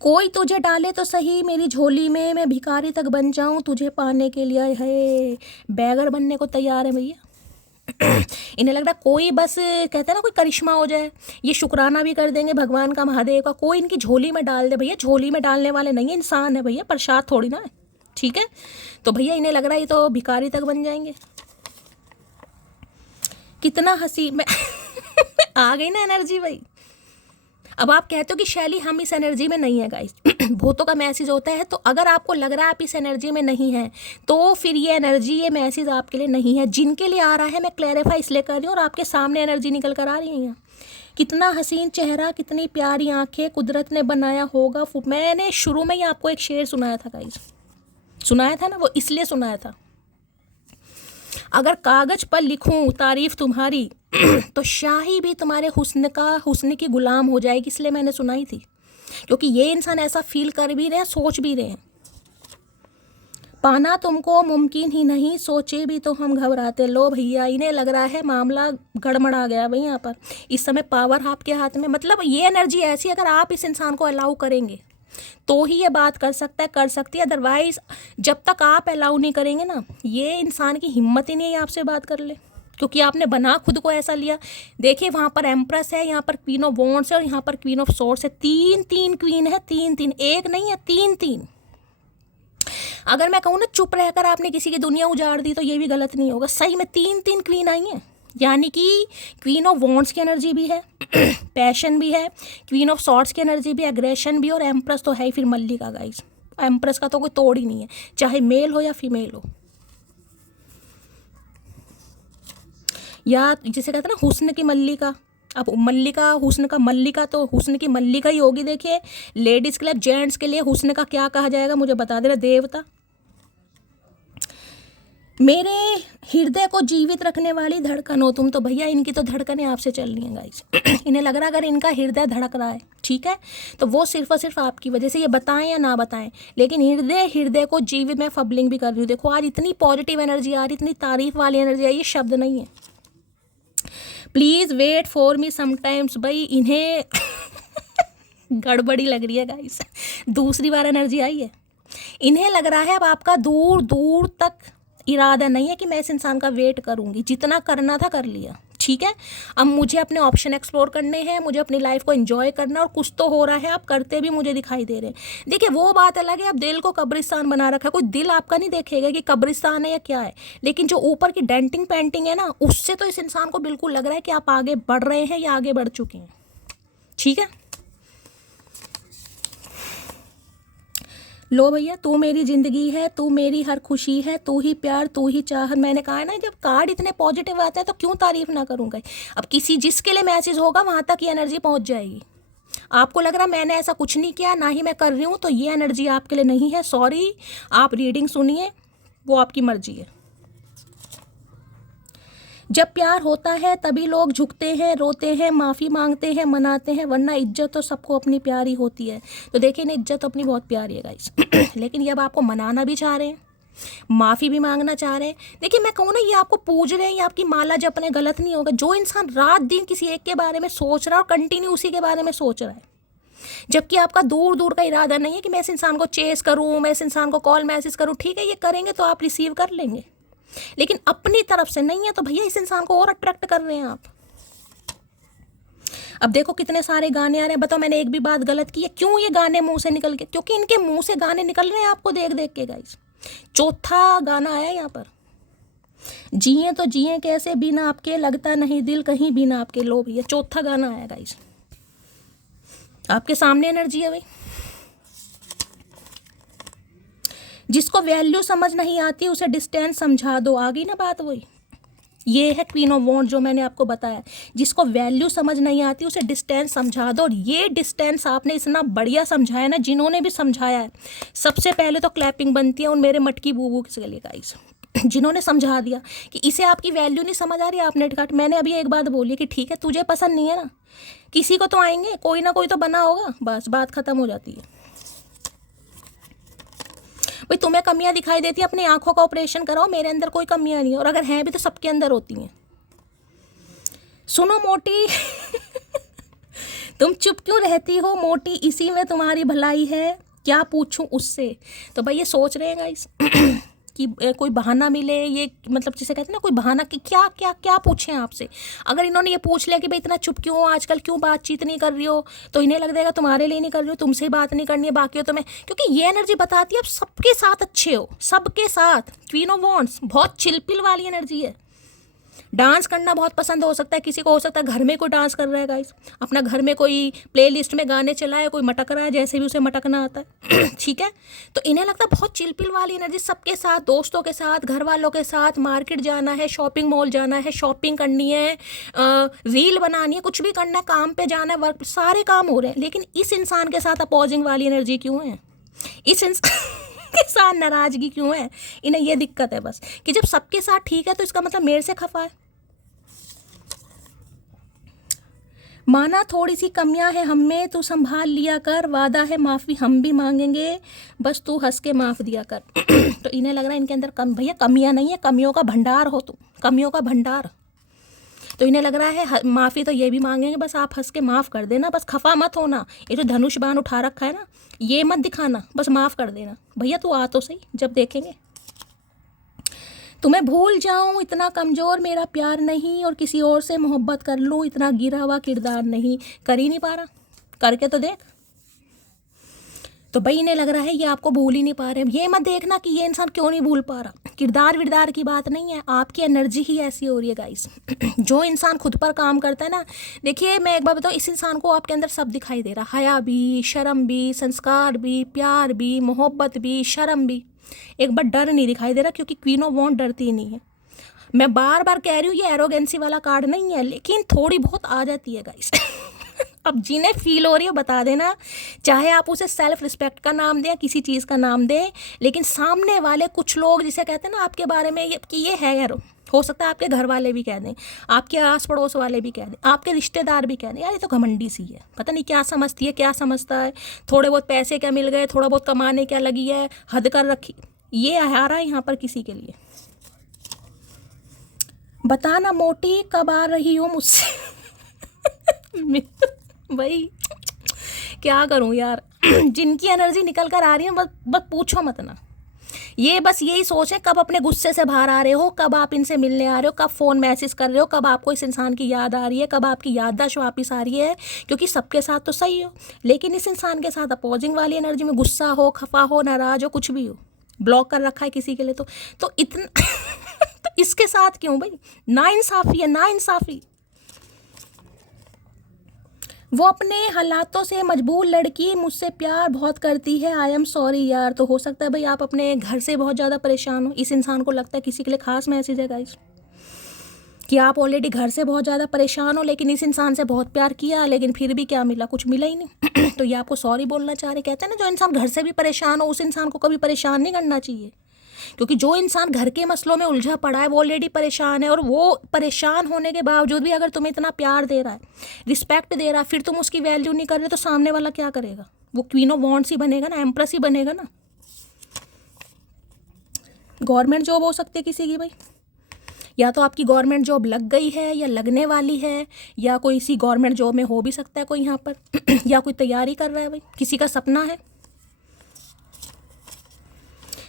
कोई तुझे डाले तो सही मेरी झोली में, मैं भिखारी तक बन जाऊं तुझे पाने के लिए, है बैगर बनने को तैयार है भैया इन्हें लग रहा है कोई बस कहते हैं ना कोई करिश्मा हो जाए, ये शुक्राना भी कर देंगे भगवान का, महादेव का, कोई इनकी झोली में डाल दे। भैया झोली में डालने वाले नहीं है, इंसान है भैया, प्रसाद थोड़ी ना है, ठीक है। तो भैया इन्हें लग रहा है ये तो भिखारी तक बन जाएंगे। कितना हंसी मैं आ गई ना एनर्जी भाई। अब आप कहते हो कि शैली हम इस एनर्जी में नहीं है गाइस भूतों का मैसेज होता है। तो अगर आपको लग रहा है आप इस एनर्जी में नहीं है तो फिर ये एनर्जी, ये मैसेज आपके लिए नहीं है। जिनके लिए आ रहा है मैं क्लैरिफाई इसलिए कर रही हूँ और आपके सामने एनर्जी निकल कर आ रही है यहाँ। कितना हसीन चेहरा, कितनी प्यारी आंखें कुदरत ने बनाया होगा। मैंने शुरू में ही आपको एक शेर सुनाया था गाइस, सुनाया था ना, वो इसलिए सुनाया था, अगर कागज पर लिखूं तारीफ तुम्हारी तो शाही भी तुम्हारे हुस्न की गुलाम हो जाएगी, इसलिए मैंने सुनाई थी। क्योंकि ये इंसान ऐसा फील कर भी रहे हैं, सोच भी रहे हैं। पाना तुमको मुमकिन ही नहीं, सोचे भी तो हम घबराते। लो भैया इन्हें लग रहा है मामला गड़बड़ा गया भाई यहाँ पर। इस समय पावर आपके हाथ में, मतलब ये एनर्जी ऐसी, अगर आप इस इंसान को अलाउ करेंगे तो ही ये बात कर सकता है, कर सकती है। अदरवाइज जब तक आप अलाउ नहीं करेंगे ना, ये इंसान की हिम्मत ही नहीं है आपसे बात कर ले, क्योंकि आपने बना खुद को ऐसा लिया। देखिए वहाँ पर एम्प्रेस है, यहाँ पर क्वीन ऑफ वॉन्ड्स है और यहाँ पर क्वीन ऑफ सोर्ड्स है। 3 क्वीन है, 3 एक नहीं है, 3। अगर मैं कहूँ ना चुप रहकर आपने किसी की दुनिया उजाड़ दी तो ये भी गलत नहीं होगा। सही में 3 क्वीन आई हैं, यानी कि क्वीन ऑफ वॉन्ड्स की एनर्जी भी है पैशन भी है, क्वीन ऑफ सॉर्ड्स की एनर्जी भी, एग्रेशन भी, और एम्प्रेस तो है ही फिर मल्लिका गाइस। एम्प्रेस का तो कोई तोड़ ही नहीं है, चाहे मेल हो या फीमेल हो। या जिसे कहते हैं ना हुस्न की मल्लिका, अब मल्लिका हुस्न का, मल्लिका तो हुस्न की मल्लिका ही होगी। देखिए लेडीज़ के लिए, जेंट्स के लिए हुस्न का क्या कहा जाएगा मुझे बता देना, देवता। मेरे हृदय को जीवित रखने वाली धड़कन हो तुम। तो भैया इनकी तो धड़कनें आपसे चल रही हैं गाइस इन्हें लग रहा है अगर इनका हृदय धड़क रहा है, ठीक है, तो वो सिर्फ और सिर्फ आपकी वजह से, ये बताएं या ना बताएं, लेकिन हृदय को जीवित, मैं फबलिंग भी कर रही हूँ। देखो आज इतनी पॉजिटिव एनर्जी आ रही, इतनी तारीफ वाली एनर्जी आई, ये शब्द नहीं है। Please wait for me sometimes. भाई इन्हें गड़बड़ी लग रही है गाइस, दूसरी बार एनर्जी आई है। इन्हें लग रहा है अब आपका दूर दूर तक इरादा नहीं है कि मैं इस इंसान का वेट करूँगी, जितना करना था कर लिया, ठीक है। अब मुझे अपने ऑप्शन एक्सप्लोर करने हैं, मुझे अपनी लाइफ को एंजॉय करना, और कुछ तो हो रहा है, आप करते भी मुझे दिखाई दे रहे हैं। देखिए वो बात अलग है, आप दिल को कब्रिस्तान बना रखा है, कोई दिल आपका नहीं देखेगा कि कब्रिस्तान है या क्या है, लेकिन जो ऊपर की डेंटिंग पेंटिंग है ना, उससे तो इस इंसान को बिल्कुल लग रहा है कि आप आगे बढ़ रहे हैं या आगे बढ़ चुके हैं, ठीक है। लो भैया, तू मेरी जिंदगी है, तू मेरी हर खुशी है, तू ही प्यार, तू ही चाहत। मैंने कहा है ना, जब कार्ड इतने पॉजिटिव आते हैं तो क्यों तारीफ ना करूँगा। अब किसी जिसके लिए मैसेज होगा वहाँ तक ये एनर्जी पहुँच जाएगी। आपको लग रहा मैंने ऐसा कुछ नहीं किया, ना ही मैं कर रही हूँ, तो ये एनर्जी आपके लिए नहीं है, सॉरी। आप रीडिंग सुनिए, वो आपकी मर्जी है। जब प्यार होता है तभी लोग झुकते हैं, रोते हैं, माफ़ी मांगते हैं, मनाते हैं, वरना इज्जत तो सबको अपनी प्यारी होती है। तो देखिए ना, इज्जत अपनी बहुत प्यारी है गाइस। लेकिन ये अब आपको मनाना भी चाह रहे हैं, माफ़ी भी मांगना चाह रहे हैं। देखिए मैं कहूँ ना, ये आपको पूज रहे हैं, ये आपकी माला जपने गलत नहीं होगा। जो इंसान रात दिन किसी एक के बारे में सोच रहा है और कंटिन्यू उसी के बारे में सोच रहा है, जबकि आपका दूर दूर का इरादा नहीं है कि मैं इस इंसान को चेस करूँ, मैं इस इंसान को कॉल मैसेज करूँ, ठीक है ये करेंगे तो आप रिसीव कर लेंगे, लेकिन अपनी तरफ से नहीं है, तो भैया इस इंसान को और अट्रैक्ट कर रहे हैं आप। अब देखो कितने सारे गाने आ रहे हैं, बताओ मैंने एक भी बात गलत की है? क्यों ये गाने मुंह से निकल के, क्योंकि इनके मुंह से गाने निकल रहे हैं आपको देख देख के गाइस। चौथा गाना आया यहाँ पर, जिए तो जिए कैसे बिना आपके, लगता नहीं दिल कहीं बिना आपके। लो भैया, चौथा गाना आया गाइस, आपके सामने एनर्जी है भाई। जिसको वैल्यू समझ नहीं आती उसे डिस्टेंस समझा दो। आ गई ना बात वही, ये है क्वीन ऑफ वॉन्ड जो मैंने आपको बताया। जिसको वैल्यू समझ नहीं आती उसे डिस्टेंस समझा दो। और ये डिस्टेंस आपने इतना बढ़िया समझाया ना, जिन्होंने भी समझाया है, सबसे पहले तो क्लैपिंग बनती है उन मेरे मटकी बूबू के लिए गाइस, जिन्होंने समझा दिया कि इसे आपकी वैल्यू नहीं समझ आ रही, आपने काट। मैंने अभी एक बात बोली कि ठीक है तुझे पसंद नहीं है ना, किसी को तो आएंगे, कोई ना कोई तो बना होगा, बस बात खत्म हो जाती है। भाई तुम्हें कमियां दिखाई देती है, अपनी आंखों का ऑपरेशन कराओ, मेरे अंदर कोई कमियां नहीं है, और अगर हैं भी तो सबके अंदर होती हैं। सुनो मोटी तुम चुप क्यों रहती हो मोटी, इसी में तुम्हारी भलाई है, क्या पूछूं उससे। तो भाई ये सोच रहे हैं गाइस कि कोई बहाना मिले, ये मतलब जिसे कहते हैं ना कोई बहाना, कि क्या क्या क्या पूछें आपसे। अगर इन्होंने ये पूछ लिया कि भाई इतना चुप क्यों हो आजकल, क्यों बातचीत नहीं कर रही हो, तो इन्हें लग जाएगा तुम्हारे लिए नहीं कर रही हो, तुमसे बात नहीं करनी है, बाकी हो तो मैं, क्योंकि ये एनर्जी बताती है आप सबके साथ अच्छे हो, सबके साथ। क्वीन ऑफ वॉन्ड्स बहुत चिलपिल वाली एनर्जी है। डांस करना बहुत पसंद हो सकता है किसी को, हो सकता है घर में कोई डांस कर रहा है गाइस, अपना घर में कोई प्लेलिस्ट में गाने चलाए, कोई मटक रहा है जैसे भी उसे मटकना आता है ठीक है। तो इन्हें लगता है बहुत चिलपिल वाली एनर्जी, सबके साथ, दोस्तों के साथ, घर वालों के साथ, मार्केट जाना है, शॉपिंग मॉल जाना है, शॉपिंग करनी है, रील बनानी है, कुछ भी करना है, काम पे जाना है, वर्क, सारे काम हो रहे हैं। लेकिन इस इंसान के साथ अपोजिंग वाली एनर्जी क्यों है, इस इंसान के साथ नाराजगी क्यों है। इन्हें ये दिक्कत है बस कि जब सबके साथ ठीक है तो इसका मतलब मेरे से खफा है। माना थोड़ी सी कमियां हैं हमें, तू संभाल लिया कर, वादा है माफ़ी हम भी मांगेंगे, बस तू हंस के माफ़ दिया कर तो इन्हें लग रहा है इनके अंदर भैया कमियां नहीं है, कमियों का भंडार हो तुम, कमियों का भंडार। तो इन्हें लग रहा है माफ़ी तो ये भी मांगेंगे, बस आप हंस के माफ़ कर देना, बस खफा मत होना। ये जो धनुष बाण उठा रखा है ना, ये मत दिखाना, बस माफ़ कर देना। भैया तू आ तो सही, जब देखेंगे। तुम्हें भूल जाऊं इतना कमज़ोर मेरा प्यार नहीं, और किसी और से मोहब्बत कर लूं इतना गिरा हुआ किरदार नहीं। कर ही नहीं पा रहा, करके तो देख। तो भाई इन्हें लग रहा है ये आपको भूल ही नहीं पा रहे। ये मत देखना कि ये इंसान क्यों नहीं भूल पा रहा, किरदार विरदार की बात नहीं है, आपकी एनर्जी ही ऐसी हो रही है गाइस जो इंसान खुद पर काम करता है ना, देखिए मैं एक बार बताऊँ, इस इंसान को आपके अंदर सब दिखाई दे रहा, हया भी, शर्म भी, संस्कार भी, प्यार भी, मोहब्बत भी, शर्म भी। एक बार डर नहीं दिखाई दे रहा, क्योंकि क्वीन ऑफ वॉन्ड डरती ही नहीं है। मैं बार बार कह रही हूँ ये एरोगेंसी वाला कार्ड नहीं है, लेकिन थोड़ी बहुत आ जाती है गाइस अब जिन्हें फील हो रही है बता देना, चाहे आप उसे सेल्फ रिस्पेक्ट का नाम दें, किसी चीज़ का नाम दें, लेकिन सामने वाले कुछ लोग जिसे कहते हैं ना आपके बारे में ये कि ये है यार, हो सकता है आपके घर वाले भी कह दें, आपके आस पड़ोस वाले भी कह दें, आपके रिश्तेदार भी कह दें, यार ये तो घमंडी सी है, पता नहीं क्या समझती है, क्या समझता है, थोड़े बहुत पैसे क्या मिल गए, थोड़ा बहुत कमाने क्या लगी है, हद कर रखी। ये आ रहा है यहाँ पर किसी के लिए। बताना मोटी कब आ रही हो मुझसे भाई क्या करूं यार जिनकी एनर्जी निकल कर आ रही है बस पूछो मत ना, ये बस यही सोच है कब अपने गुस्से से बाहर आ रहे हो, कब आप इनसे मिलने आ रहे हो, कब फ़ोन मैसेज कर रहे हो, कब आपको इस इंसान की याद आ रही है, कब आपकी याददाश्त वापस आ रही है। क्योंकि सबके साथ तो सही हो, लेकिन इस इंसान के साथ अपोजिंग वाली एनर्जी में गुस्सा हो, खफा हो, नाराज़ हो, कुछ भी हो, ब्लॉक कर रखा है किसी के लिए तो इतना तो इसके साथ क्यों भाई? नाइंसाफ़ी है, नाइंसाफ़ी। वो अपने हालातों से मजबूर लड़की मुझसे प्यार बहुत करती है, आई एम सॉरी यार। तो हो सकता है भाई आप अपने घर से बहुत ज़्यादा परेशान हो, इस इंसान को लगता है किसी के लिए खास मैसेज है गाइस कि आप ऑलरेडी घर से बहुत ज़्यादा परेशान हो, लेकिन इस इंसान से बहुत प्यार किया, लेकिन फिर भी क्या मिला? कुछ मिला ही नहीं। तो ये आपको सॉरी बोलना चाह रहे। कहते हैं ना, जो इंसान घर से भी परेशान हो उस इंसान को कभी परेशान नहीं करना चाहिए, क्योंकि जो इंसान घर के मसलों में उलझा पड़ा है वो ऑलरेडी परेशान है, और वो परेशान होने के बावजूद भी अगर तुम्हें इतना प्यार दे रहा है, रिस्पेक्ट दे रहा है, फिर तुम उसकी वैल्यू नहीं कर रहे, तो सामने वाला क्या करेगा? वो क्वीन ऑफ वॉन्ड्स ही बनेगा ना, एम्प्रेस ही बनेगा ना। गवर्नमेंट जॉब हो सकती है किसी की भाई, या तो आपकी गवर्नमेंट जॉब लग गई है या लगने वाली है, या कोई इसी गवर्नमेंट जॉब में हो भी सकता है कोई यहाँ पर या कोई तैयारी कर रहा है भाई, किसी का सपना है।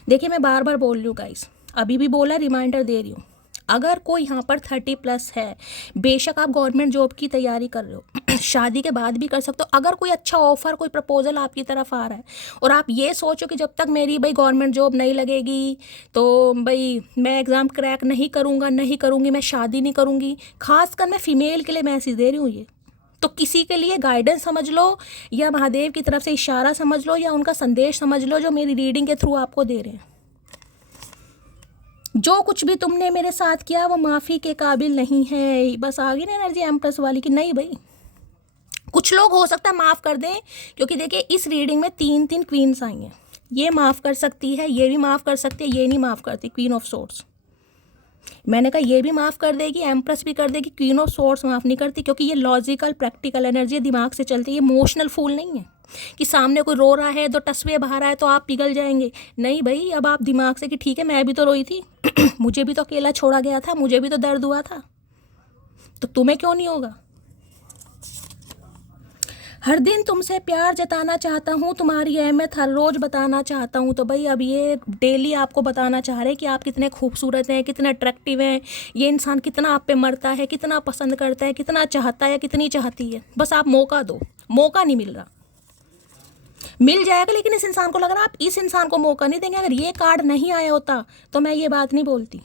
देखिए मैं बार बार बोल रही हूँ गाइस, अभी भी बोला, रिमाइंडर दे रही हूँ, अगर कोई यहाँ पर 30+ है, बेशक आप गवर्नमेंट जॉब की तैयारी कर रहे हो, शादी के बाद भी कर सकते हो। अगर कोई अच्छा ऑफर, कोई प्रपोजल आपकी तरफ आ रहा है और आप ये सोचो कि जब तक मेरी भाई गवर्नमेंट जॉब नहीं लगेगी तो भाई मैं एग्ज़ाम क्रैक नहीं करूँगा, नहीं करूँगी, मैं शादी नहीं करूँगी, खासकर मैं फीमेल के लिए मैसेज दे रही हूँ ये, तो किसी के लिए गाइडेंस समझ लो, या महादेव की तरफ से इशारा समझ लो, या उनका संदेश समझ लो जो मेरी रीडिंग के थ्रू आपको दे रहे हैं। जो कुछ भी तुमने मेरे साथ किया वो माफ़ी के काबिल नहीं है। बस आ गई ना एनर्जी एम्प्रेस वाली कि नहीं भाई, कुछ लोग हो सकता है माफ़ कर दें, क्योंकि देखिए इस रीडिंग में 3 क्वींस आई हैं, ये माफ़ कर सकती है, ये भी माफ़ कर सकती है, ये नहीं माफ़ करती, क्वीन ऑफ सोर्ड्स। मैंने कहा ये भी माफ़ कर देगी, एम्प्रेस भी कर देगी, क्वीन ऑफ सोर्ड्स माफ़ नहीं करती, क्योंकि ये लॉजिकल प्रैक्टिकल एनर्जी है, दिमाग से चलती है, ये इमोशनल फूल नहीं है कि सामने कोई रो रहा है, 2 टसवे बहा रहा है तो आप पिघल जाएंगे। नहीं भाई, अब आप दिमाग से कि ठीक है मैं भी तो रोई थी मुझे भी तो अकेला छोड़ा गया था, मुझे भी तो दर्द हुआ था, तो तुम्हें क्यों नहीं होगा? हर दिन तुमसे प्यार जताना चाहता हूँ, तुम्हारी अहमियत हर रोज़ बताना चाहता हूँ। तो भाई अब ये डेली आपको बताना चाह रहे हैं कि आप कितने खूबसूरत हैं, कितने अट्रैक्टिव हैं, ये इंसान कितना आप पे मरता है, कितना पसंद करता है, कितना चाहता है, कितनी चाहती है। बस आप मौका दो, मौका नहीं मिल रहा, मिल जाएगा, लेकिन इस इंसान को लग रहा है आप इस इंसान को मौका नहीं देंगे। अगर ये कार्ड नहीं आया होता तो मैं ये बात नहीं बोलती।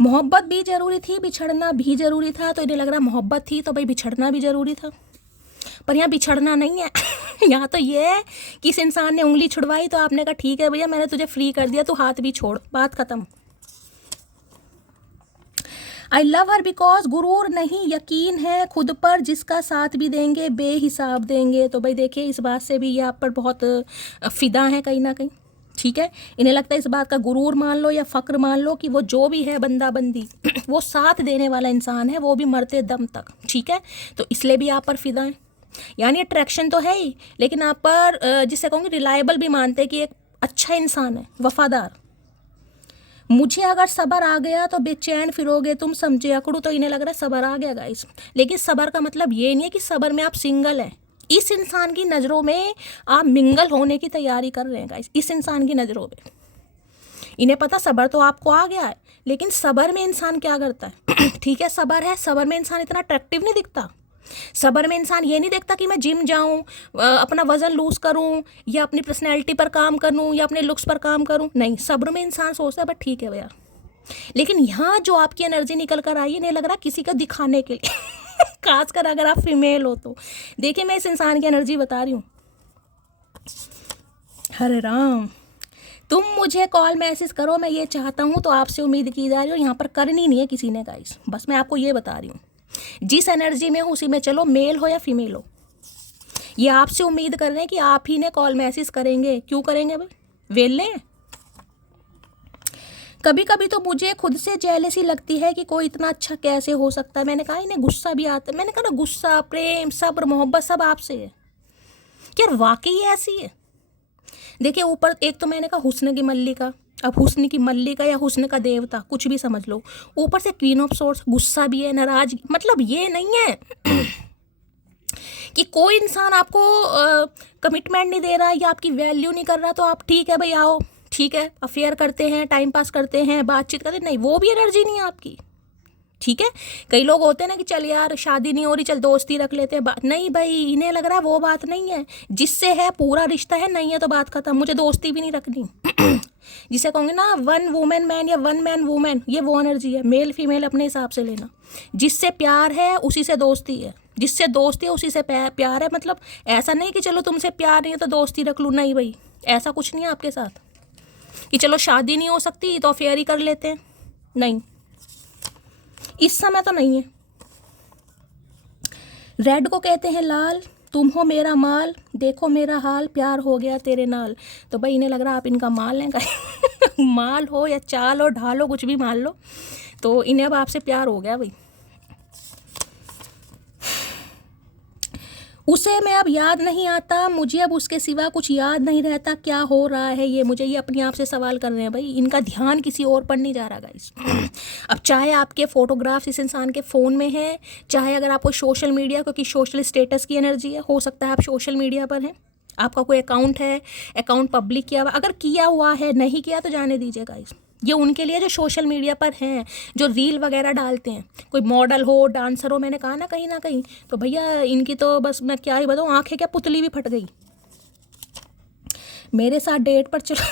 मोहब्बत भी ज़रूरी थी, बिछड़ना भी ज़रूरी था, तो इन्हें लग रहा मोहब्बत थी तो भाई बिछड़ना भी ज़रूरी था, पर यहाँ बिछड़ना नहीं है यहाँ तो ये है कि इस इंसान ने उंगली छुड़वाई तो आपने कहा ठीक है भैया मैंने तुझे फ्री कर दिया, तू हाथ भी छोड़, बात ख़त्म। आई लव हर बिकॉज गुरूर नहीं, यकीन है खुद पर, जिसका साथ भी देंगे बेहिसाब देंगे। तो भाई देखिए इस बात से भी ये आप पर बहुत फ़िदा है कहीं ना कहीं, ठीक है। इन्हें लगता है इस बात का गुरूर मान लो या फ़क्र मान लो कि वो जो भी है बंदा बंदी वो साथ देने वाला इंसान है, वो भी मरते दम तक, ठीक है। तो इसलिए भी आप पर फ़िदा है, यानी अट्रैक्शन तो है ही, लेकिन आप पर जिसे कहूँगी रिलायबल भी मानते हैं कि एक अच्छा इंसान है, वफ़ादार। मुझे अगर सब्र आ गया तो बेचैन फिरोगे तुम, समझे अकड़ू। तो इन्हें लग रहा है सब्र आ गया गाइस, लेकिन सब्र का मतलब ये नहीं है कि सब्र में आप सिंगल हैं। इस इंसान की नज़रों में आप मिंगल होने की तैयारी कर रहे हैं गाइस, इस इंसान की नज़रों में। इन्हें पता सब्र तो आपको आ गया है, लेकिन सब्र में इंसान क्या करता है ठीक है सब्र है, सब्र में इंसान इतना अट्रैक्टिव नहीं दिखता। सब्र में इंसान ये नहीं देखता कि मैं जिम जाऊं, अपना वज़न लूज़ करूं, या अपनी पर्सनैलिटी पर काम करूं, या अपने लुक्स पर काम करूं। नहीं, सब्र में इंसान सोचता है बट ठीक है भैया। लेकिन यहाँ जो आपकी एनर्जी निकल कर आई है, नहीं लग रहा किसी को दिखाने के लिए खासकर अगर आप फीमेल हो तो। देखिए मैं इस इंसान की एनर्जी बता रही हूँ। हरे राम, तुम मुझे कॉल मैसेज करो, मैं ये चाहता हूँ, तो आपसे उम्मीद की जा रही हो, यहाँ पर करनी नहीं है किसी ने गाइस, बस मैं आपको ये बता रही हूँ। जिस एनर्जी में हो उसी में चलो, मेल हो या फीमेल हो, ये आपसे उम्मीद कर रहे हैं कि आप ही ने कॉल मैसेज करेंगे। क्यों करेंगे भाई, वेले हैं। कभी कभी तो मुझे खुद से जेलसी लगती है कि कोई इतना अच्छा कैसे हो सकता है। मैंने कहा इन्हें गुस्सा भी आता है, मैंने कहा ना गुस्सा, प्रेम, सब्र, मोहब्बत सब आपसे है। क्या वाकई ऐसी है? देखिए ऊपर एक तो मैंने कहा हुस्न की मल्लिका, अब हुस्न की मल्लिका या हुस्न का देवता कुछ भी समझ लो, ऊपर से क्वीन ऑफ सोर्ड्स, गुस्सा भी है, नाराज, मतलब ये नहीं है कि कोई इंसान आपको कमिटमेंट नहीं दे रहा या आपकी वैल्यू नहीं कर रहा, तो आप ठीक है भाई आओ, ठीक है अफेयर करते हैं, टाइम पास करते हैं, बातचीत करते हैं, नहीं वो भी एनर्जी नहीं है आपकी। ठीक है, कई लोग होते हैं ना कि चल यार शादी नहीं हो रही, चल दोस्ती रख लेते हैं, नहीं भाई इन्हें लग रहा है वो बात नहीं है, जिससे है पूरा रिश्ता है, नहीं है तो बात खत्म, मुझे दोस्ती भी नहीं रखनी। जिसे कहूँगे ना वन वुमेन मैन या वन मैन वुमेन, ये वो एनर्जी है, मेल फीमेल अपने हिसाब से लेना। जिससे प्यार है उसी से दोस्ती है, जिससे दोस्ती है उसी से प्यार है। मतलब ऐसा नहीं कि चलो तुमसे प्यार नहीं है तो दोस्ती रख लूँ, नहीं भाई ऐसा कुछ नहीं है आपके साथ कि चलो शादी नहीं हो सकती तो अफेयर ही कर लेते हैं, नहीं इस समय तो नहीं है। रेड को कहते हैं लाल, तुम हो मेरा माल, देखो मेरा हाल, प्यार हो गया तेरे नाल। तो भाई इन्हें लग रहा आप इनका माल हैं का माल हो या चाल हो ढाल हो कुछ भी मान लो, तो इन्हें अब आपसे प्यार हो गया भाई। उसे मैं अब याद नहीं आता, मुझे अब उसके सिवा कुछ याद नहीं रहता, क्या हो रहा है ये मुझे, ये अपने आप से सवाल कर रहे हैं भाई, इनका ध्यान किसी और पर नहीं जा रहा गाइस। अब चाहे आपके फ़ोटोग्राफ्स इस इंसान के फ़ोन में हैं, चाहे अगर आपको सोशल मीडिया, क्योंकि सोशल स्टेटस की एनर्जी है, हो सकता है आप सोशल मीडिया पर हैं, आपका कोई अकाउंट है, अकाउंट पब्लिक किया हुआ, अगर किया हुआ है, नहीं किया तो जाने दीजिए गाइस। ये उनके लिए जो सोशल मीडिया पर हैं, जो रील वगैरह डालते हैं, कोई मॉडल हो डांसर हो, मैंने कहा ना कहीं तो भैया इनकी तो बस मैं क्या ही बताऊँ, आंखें क्या पुतली भी फट गई। मेरे साथ डेट पर चलो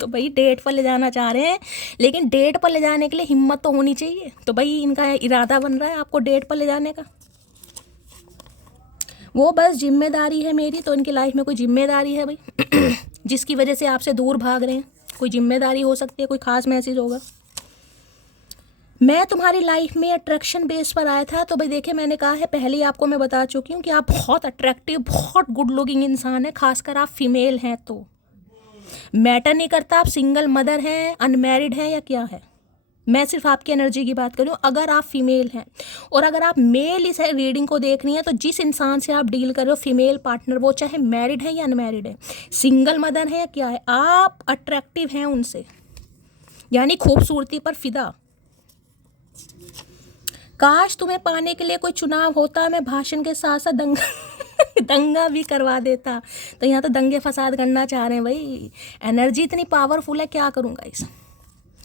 तो भाई डेट पर ले जाना चाह रहे हैं, लेकिन डेट पर ले जाने के लिए हिम्मत तो होनी चाहिए, तो भाई इनका इरादा बन रहा है आपको डेट पर ले जाने का। वो बस जिम्मेदारी है मेरी, तो इनकी लाइफ में कोई जिम्मेदारी है भाई जिसकी वजह से आपसे दूर भाग रहे हैं, कोई जिम्मेदारी हो सकती है, कोई खास मैसेज होगा। मैं तुम्हारी लाइफ में अट्रैक्शन बेस पर आया था, तो भाई देखिए मैंने कहा है पहले ही आपको मैं बता चुकी हूँ कि आप बहुत अट्रैक्टिव, बहुत गुड लुकिंग इंसान है, खासकर आप फीमेल हैं तो मैटर नहीं करता आप सिंगल मदर हैं, अनमैरिड हैं या क्या है, मैं सिर्फ आपकी एनर्जी की बात कर रही हूँ। अगर आप फीमेल हैं और अगर आप मेल इस रीडिंग को देख रही हैं, तो जिस इंसान से आप डील कर रहे हो फीमेल पार्टनर, वो चाहे मैरिड है या अनमैरिड है, सिंगल मदर है या क्या है, आप अट्रैक्टिव हैं उनसे, यानी खूबसूरती पर फिदा। काश तुम्हें पाने के लिए कोई चुनाव होता, मैं भाषण के साथ साथ दंगा भी करवा देता। तो यहाँ तो दंगे फसाद करना चाह रहे हैं भाई, एनर्जी इतनी पावरफुल है, क्या करूँगा इस,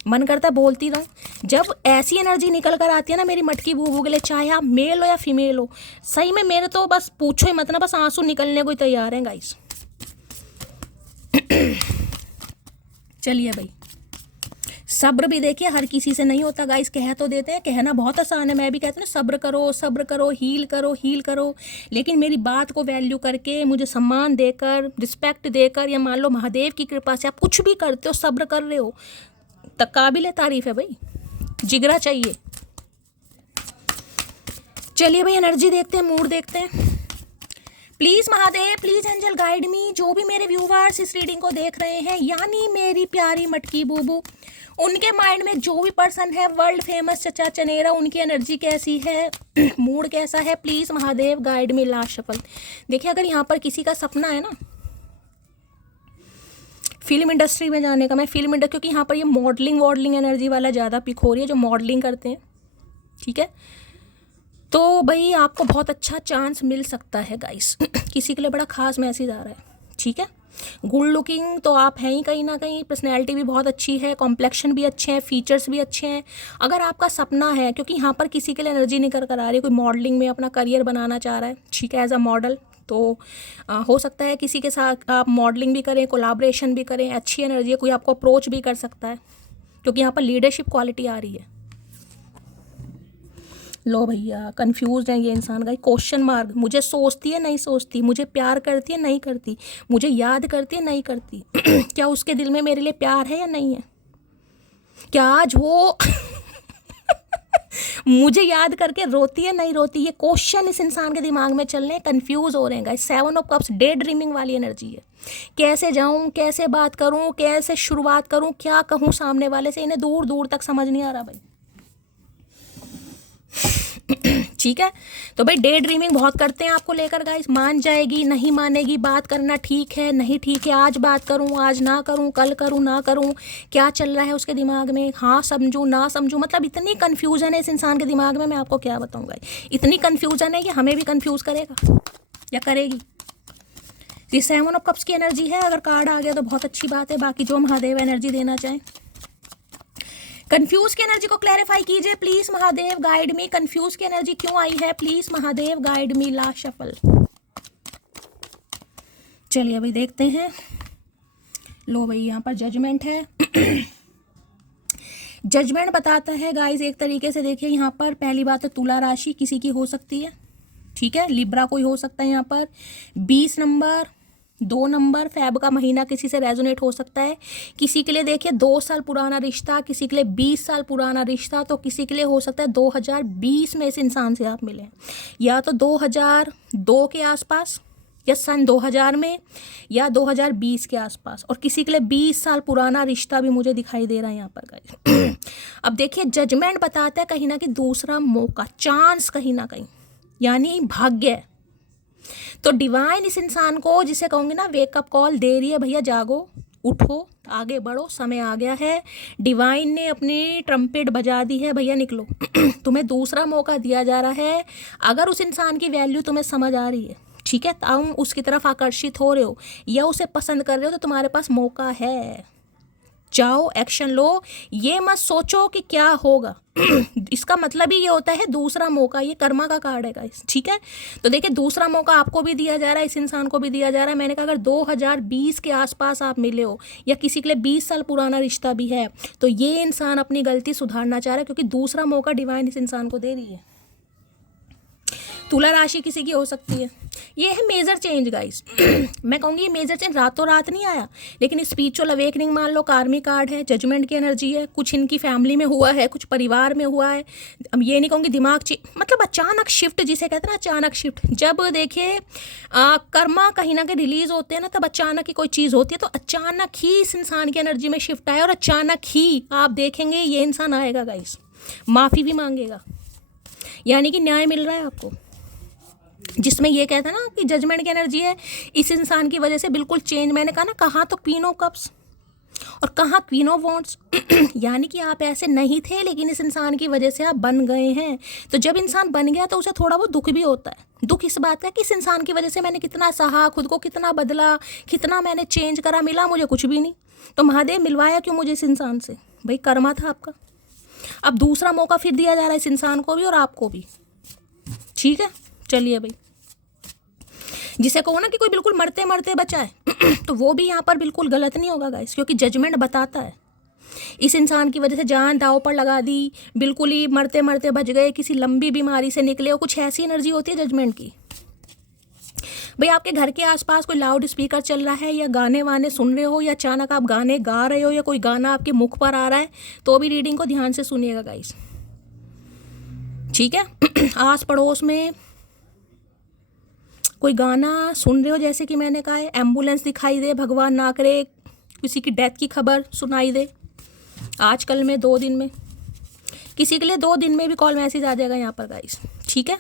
मन करता है बोलती रहूं। जब ऐसी एनर्जी निकल कर आती है ना मेरी मटकी बूबू के लिए, चाहे आप मेल हो या फीमेल हो, सही में मेरे तो बस पूछो ही मत ना, बस आंसू निकलने को ही तैयार हैं गाइस। चलिए भाई, सब्र भी देखिए हर किसी से नहीं होता गाइस, कह तो देते हैं, कहना बहुत आसान है, मैं भी कहती हूँ सब्र करो, हील करो, लेकिन मेरी बात को वैल्यू करके, मुझे सम्मान देकर, रिस्पेक्ट देकर, या मान लो महादेव की कृपा से आप कुछ भी करते हो, सब्र कर रहे हो, तक काबिल तारीफ है भाई, जिगरा चाहिए। चलिए भाई एनर्जी देखते हैं, मूड देखते हैं। Please Mahadev, please angel guide me, जो भी मेरे व्यूवर्स इस रीडिंग को देख रहे हैं, यानी मेरी प्यारी मटकी बूबू, उनके माइंड में जो भी पर्सन है वर्ल्ड फेमस चचा चनेरा, उनकी एनर्जी कैसी है, मूड कैसा है, please Mahadev guide me. Last shuffle देखिए, अगर यहाँ पर किसी का सपना है ना फिल्म इंडस्ट्री में जाने का, मैं फिल्म इंडस्ट्री, क्योंकि यहाँ पर ये मॉडलिंग एनर्जी वाला ज़्यादा पिक हो रही है, जो मॉडलिंग करते हैं, ठीक है, तो भाई आपको बहुत अच्छा चांस मिल सकता है गाइस। किसी के लिए बड़ा खास मैसेज आ रहा है, ठीक है। गुड लुकिंग तो आप हैं ही कहीं ना कहीं, पर्सनैलिटी भी बहुत अच्छी है, कॉम्प्लेक्शन भी अच्छे हैं, फीचर्स भी अच्छे हैं। अगर आपका सपना है, क्योंकि यहाँ पर किसी के लिए एनर्जी नहीं कर आ रही, कोई मॉडलिंग में अपना करियर बनाना चाह रहा है, ठीक है, एज अ मॉडल, तो हो सकता है किसी के साथ आप मॉडलिंग भी करें, कोलाब्रेशन भी करें, अच्छी एनर्जी है, कोई आपको अप्रोच भी कर सकता है, क्योंकि यहाँ पर लीडरशिप क्वालिटी आ रही है। लो भैया कंफ्यूज है ये इंसान का, क्वेश्चन मार्क, मुझे सोचती है नहीं सोचती, मुझे प्यार करती है नहीं करती, मुझे याद करती है नहीं करती क्या उसके दिल में मेरे लिए प्यार है या नहीं है, क्या आज वो मुझे याद करके रोती है नहीं रोती, ये क्वेश्चन इस इंसान के दिमाग में चल रहे हैं, कंफ्यूज हो रहे हैं guys. 7 of cups day dreaming वाली एनर्जी है, कैसे जाऊं, कैसे बात करूं, कैसे शुरुआत करूं, क्या कहूं सामने वाले से, इन्हें दूर दूर तक समझ नहीं आ रहा भाई। ठीक है, तो भाई डे ड्रीमिंग बहुत करते हैं आपको लेकर गाइस, मान जाएगी नहीं मानेगी, बात करना ठीक है नहीं ठीक है, आज बात करूं आज ना करूं, कल करूं ना करूं, क्या चल रहा है उसके दिमाग में, हाँ समझूं ना समझूं, मतलब इतनी कन्फ्यूजन है इस इंसान के दिमाग में, मैं आपको क्या बताऊंगा, इतनी कन्फ्यूजन है कि हमें भी कन्फ्यूज करेगा, या करेगी? ये 7 ऑफ कप्स की एनर्जी है। अगर कार्ड आ गया तो बहुत अच्छी बात है, बाकी जो महादेव एनर्जी देना चाहें। कंफ्यूज की एनर्जी को क्लैरिफाई कीजिए please Mahadev, guide me. Confuse की एनर्जी क्यों आई है please Mahadev, guide me. Last shuffle. चलिए अभी देखते हैं। लो भाई, यहाँ पर जजमेंट है। जजमेंट बताता है गाइस, एक तरीके से देखिए यहाँ पर पहली बात है तुला राशि किसी की हो सकती है, ठीक है। लिब्रा कोई हो सकता है यहाँ पर। 20 नंबर, 2 नंबर, फेब का महीना किसी से रेजोनेट हो सकता है। किसी के लिए देखिए 2 साल पुराना रिश्ता, किसी के लिए 20 साल पुराना रिश्ता, तो किसी के लिए हो सकता है 2020 में इस इंसान से आप मिले, या तो 2002 के आसपास, या सन 2000 में, या 2020 के आसपास। और किसी के लिए 20 साल पुराना रिश्ता भी मुझे दिखाई दे रहा है यहाँ पर गाइस। अब देखिए जजमेंट बताता है कहीं ना कहीं दूसरा मौका, चांस कहीं ना कहीं, यानी भाग्य। तो डिवाइन इस इंसान को, जिसे कहूँगी ना वेकअप कॉल दे रही है, भैया जागो, उठो, आगे बढ़ो, समय आ गया है। डिवाइन ने अपनी ट्रम्पेट बजा दी है, भैया निकलो। तुम्हें दूसरा मौका दिया जा रहा है। अगर उस इंसान की वैल्यू तुम्हें समझ आ रही है, ठीक है, तुम उसकी तरफ आकर्षित हो रहे हो या उसे पसंद कर रहे हो, तो तुम्हारे पास मौका है। जाओ, एक्शन लो। ये मत सोचो कि क्या होगा। इसका मतलब ही ये होता है दूसरा मौका। ये कर्मा का कार्ड है गाइस, ठीक है। तो देखिए दूसरा मौका आपको भी दिया जा रहा है, इस इंसान को भी दिया जा रहा है। मैंने कहा अगर 2020 के आसपास आप मिले हो, या किसी के लिए 20 साल पुराना रिश्ता भी है, तो ये इंसान अपनी गलती सुधारना चाह रहा है, क्योंकि दूसरा मौका डिवाइन इस इंसान को दे रही है। तुला राशि किसी की हो सकती है। ये है मेजर चेंज गाइस। मैं कहूँगी ये मेजर चेंज रातों रात नहीं आया, लेकिन स्पिरिचुअल अवेकनिंग मान लो, कार्मिक कार्ड है, जजमेंट की एनर्जी है। कुछ इनकी फैमिली में हुआ है, कुछ परिवार में हुआ है। अब ये नहीं कहूँगी दिमाग मतलब अचानक शिफ्ट, जिसे कहते हैं ना अचानक शिफ्ट। जब देखिए कर्मा कहीं ना कहीं रिलीज होते हैं ना, तब अचानक ही कोई चीज़ होती है। तो अचानक ही इस इंसान की एनर्जी में शिफ्ट आया, और अचानक ही आप देखेंगे ये इंसान आएगा गाइस, माफ़ी भी मांगेगा, यानी कि न्याय मिल रहा है आपको। जिसमें ये कहता है ना कि जजमेंट की एनर्जी है, इस इंसान की वजह से बिल्कुल चेंज। मैंने कहा ना, कहाँ तो क्वीन ऑफ कप्स और कहाँ क्वीन ऑफ वॉन्ड्स। यानी कि आप ऐसे नहीं थे, लेकिन इस इंसान की वजह से आप बन गए हैं। तो जब इंसान बन गया तो उसे थोड़ा बहुत दुख भी होता है। दुख इस बात का कि इस इंसान की वजह से मैंने कितना सहा, खुद को कितना बदला, कितना मैंने चेंज करा, मिला मुझे कुछ भी नहीं। तो महादेव मिलवाया क्यों मुझे इस इंसान से? भाई कर्मा था आपका। अब दूसरा मौका फिर दिया जा रहा है इस इंसान को भी और आपको भी, ठीक है। चलिए भाई, जिसे कहो ना कि कोई बिल्कुल मरते मरते बचा है, तो वो भी यहाँ पर बिल्कुल गलत नहीं होगा गाइस, क्योंकि जजमेंट बताता है इस इंसान की वजह से जान दांव पर लगा दी, बिल्कुल ही मरते मरते बच गए, किसी लंबी बीमारी से निकले हो, कुछ ऐसी एनर्जी होती है जजमेंट की। भाई आपके घर के आसपास कोई लाउड स्पीकर चल रहा है, या गाने वाने सुन रहे हो, या अचानक आप गाने गा रहे हो, या कोई गाना आपके मुख पर आ रहा है, तो भी रीडिंग को ध्यान से सुनिएगा गाइस, ठीक है। आस पड़ोस में कोई गाना सुन रहे हो, जैसे कि मैंने कहा है, एम्बुलेंस दिखाई दे, भगवान ना करे किसी की डेथ की खबर सुनाई दे, आजकल में 2 दिन में, किसी के लिए 2 दिन में भी कॉल मैसेज आ जाएगा यहाँ पर गाइस, ठीक है।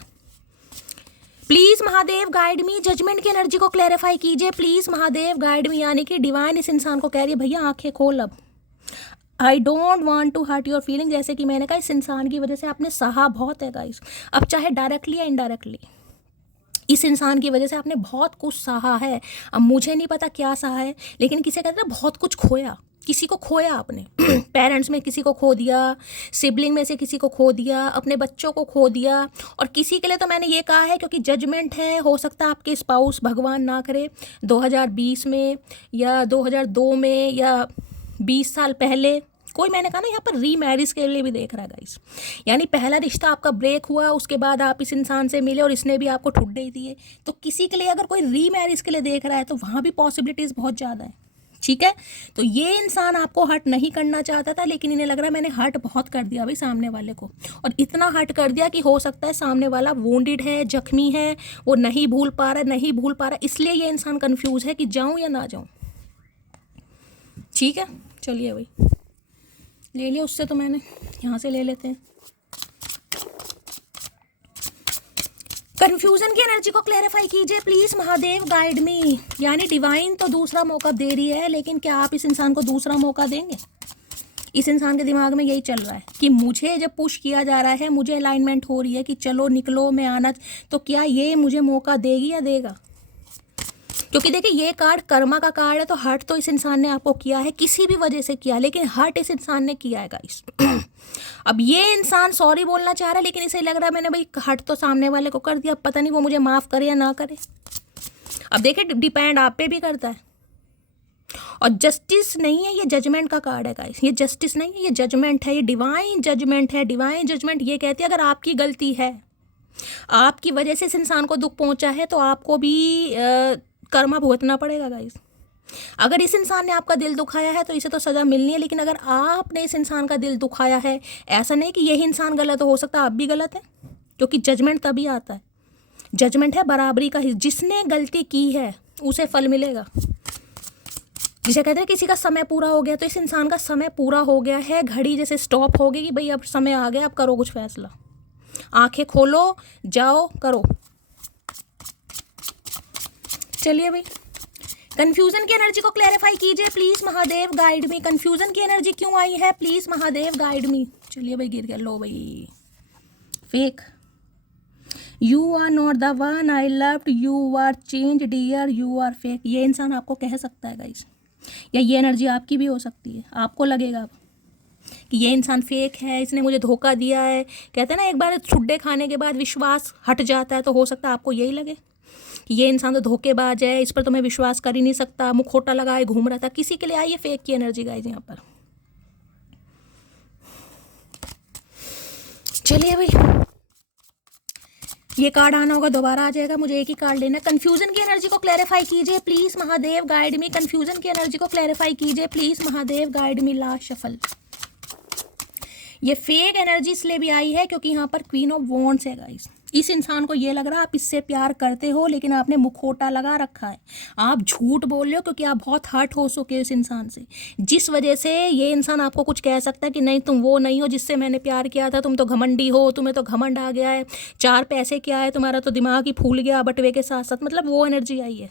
Please Mahadev guide me, judgment की एनर्जी को क्लैरिफाई कीजिए प्लीज़ महादेव गाइड मी। यानी कि डिवाइन इस इंसान को कह रही है भैया आंखें खोल, अब I don't want to hurt your feeling. जैसे कि मैंने कहा इस इंसान की वजह से आपने सहा बहुत है गाइस, अब चाहे डायरेक्टली या इनडायरेक्टली, इस इंसान की वजह से आपने बहुत कुछ सहा है। अब मुझे नहीं पता क्या सहा है, लेकिन किसे कहते हैं बहुत कुछ खोया, किसी को खोया आपने। पेरेंट्स में किसी को खो दिया, सिबलिंग में से किसी को खो दिया, अपने बच्चों को खो दिया। और किसी के लिए तो मैंने ये कहा है, क्योंकि जजमेंट है, हो सकता है आपके स्पाउस भगवान ना करे 2020 में या 2002 में या 20 साल पहले कोई, मैंने कहा ना यहाँ पर रीमैरिज के लिए भी देख रहा है गाइस। यानी पहला रिश्ता आपका ब्रेक हुआ, उसके बाद आप इस इंसान से मिले और इसने भी आपको ठुड्डे दिए। तो किसी के लिए अगर कोई रीमैरिज के लिए देख रहा है तो वहाँ भी पॉसिबिलिटीज़ बहुत ज़्यादा है, ठीक है। तो ये इंसान आपको हर्ट नहीं करना चाहता था, लेकिन इन्हें लग रहा है मैंने हर्ट बहुत कर दिया भाई सामने वाले को, और इतना हर्ट कर दिया कि हो सकता है सामने वाला वोंडेड है, जख्मी है, वो नहीं भूल पा रहा, इसलिए ये इंसान कंफ्यूज है कि जाऊं या ना जाऊं, ठीक है। चलिए भाई, ले लिया उससे, तो मैंने यहाँ से ले लेते हैं। कंफ्यूजन की एनर्जी को क्लैरिफाई कीजिए प्लीज महादेव गाइड मी। यानी डिवाइन तो दूसरा मौका दे रही है, लेकिन क्या आप इस इंसान को दूसरा मौका देंगे? इस इंसान के दिमाग में यही चल रहा है कि मुझे जब पुश किया जा रहा है, मुझे अलाइनमेंट हो रही है कि चलो निकलो, मैं आना, तो क्या ये मुझे मौका देगी या देगा? क्योंकि देखिए ये कार्ड कर्मा का कार्ड है, तो हर्ट तो इस इंसान ने आपको किया है, किसी भी वजह से किया, लेकिन हर्ट इस इंसान ने किया है गाइस। अब ये इंसान सॉरी बोलना चाह रहा है, लेकिन इसे लग रहा है मैंने भाई हर्ट तो सामने वाले को कर दिया, अब पता नहीं वो मुझे माफ़ करे या ना करे। अब देखिए डिपेंड आप पे भी करता है। और जस्टिस नहीं है, ये जजमेंट का कार्ड है गाइस। ये जस्टिस नहीं है, ये जजमेंट है, ये डिवाइन जजमेंट है। डिवाइन जजमेंट ये कहती है अगर आपकी गलती है, आपकी वजह से इस इंसान को दुख पहुंचा है, तो आपको भी कर्मा भुगतना पड़ेगा गाइस। अगर इस इंसान ने आपका दिल दुखाया है तो इसे तो सज़ा मिलनी है, लेकिन अगर आपने इस इंसान का दिल दुखाया है, ऐसा नहीं कि यही इंसान गलत हो सकता आप भी गलत है, क्योंकि जजमेंट तभी आता है। जजमेंट है बराबरी का, जिसने गलती की है उसे फल मिलेगा। जिसे कहते हैं किसी का समय पूरा हो गया, तो इस इंसान का समय पूरा हो गया है, घड़ी जैसे स्टॉप हो गई कि भाई अब समय आ गया, अब करो कुछ फैसला, आंखें खोलो, जाओ करो। चलिए भाई, कंफ्यूजन की एनर्जी को क्लैरिफाई कीजिए please Mahadev, guide me. Confusion की एनर्जी क्यों आई है, प्लीज महादेव गाइड मी। चलिए भाई, गिर गया, लो भाई, fake. You are not the one I loved, you are change dear, you are fake. ये इंसान आपको कह सकता है गाइस, या ये एनर्जी आपकी भी हो सकती है। आपको लगेगा कि ये इंसान फेक है, इसने मुझे धोखा दिया है। कहते हैं ना एक बार छुट्टे खाने के बाद विश्वास हट जाता है, तो हो सकता है आपको यही लगे कि ये इंसान तो धोखेबाज है, इस पर तो मैं विश्वास कर ही नहीं सकता, मुखौटा लगाए घूम रहा था। किसी के लिए आई है फेक की एनर्जी गाइस यहाँ पर। चलिए भाई, ये कार्ड आना होगा, दोबारा आ जाएगा, मुझे एक ही कार्ड लेना है। कंफ्यूजन की एनर्जी को क्लैरिफाई कीजिए please Mahadev, guide me. Confusion की एनर्जी को क्लैरिफाई कीजिए please Mahadev, guide me. Last shuffle. ये फेक एनर्जी इसलिए भी आई है क्योंकि यहाँ पर क्वीन ऑफ वॉन्ड्स है गाइस। इस इंसान को ये लग रहा है आप इससे प्यार करते हो, लेकिन आपने मुखौटा लगा रखा है, आप झूठ बोल रहे हो, क्योंकि आप बहुत हर्ट हो चुके हो इस इंसान से, जिस वजह से ये इंसान आपको कुछ कह सकता है कि नहीं तुम वो नहीं हो जिससे मैंने प्यार किया था, तुम तो घमंडी हो, तुम्हें तो घमंड आ गया है, 4 पैसे क्या है, तुम्हारा तो दिमाग ही फूल गया बटवे के साथ साथ। मतलब वो एनर्जी आई है।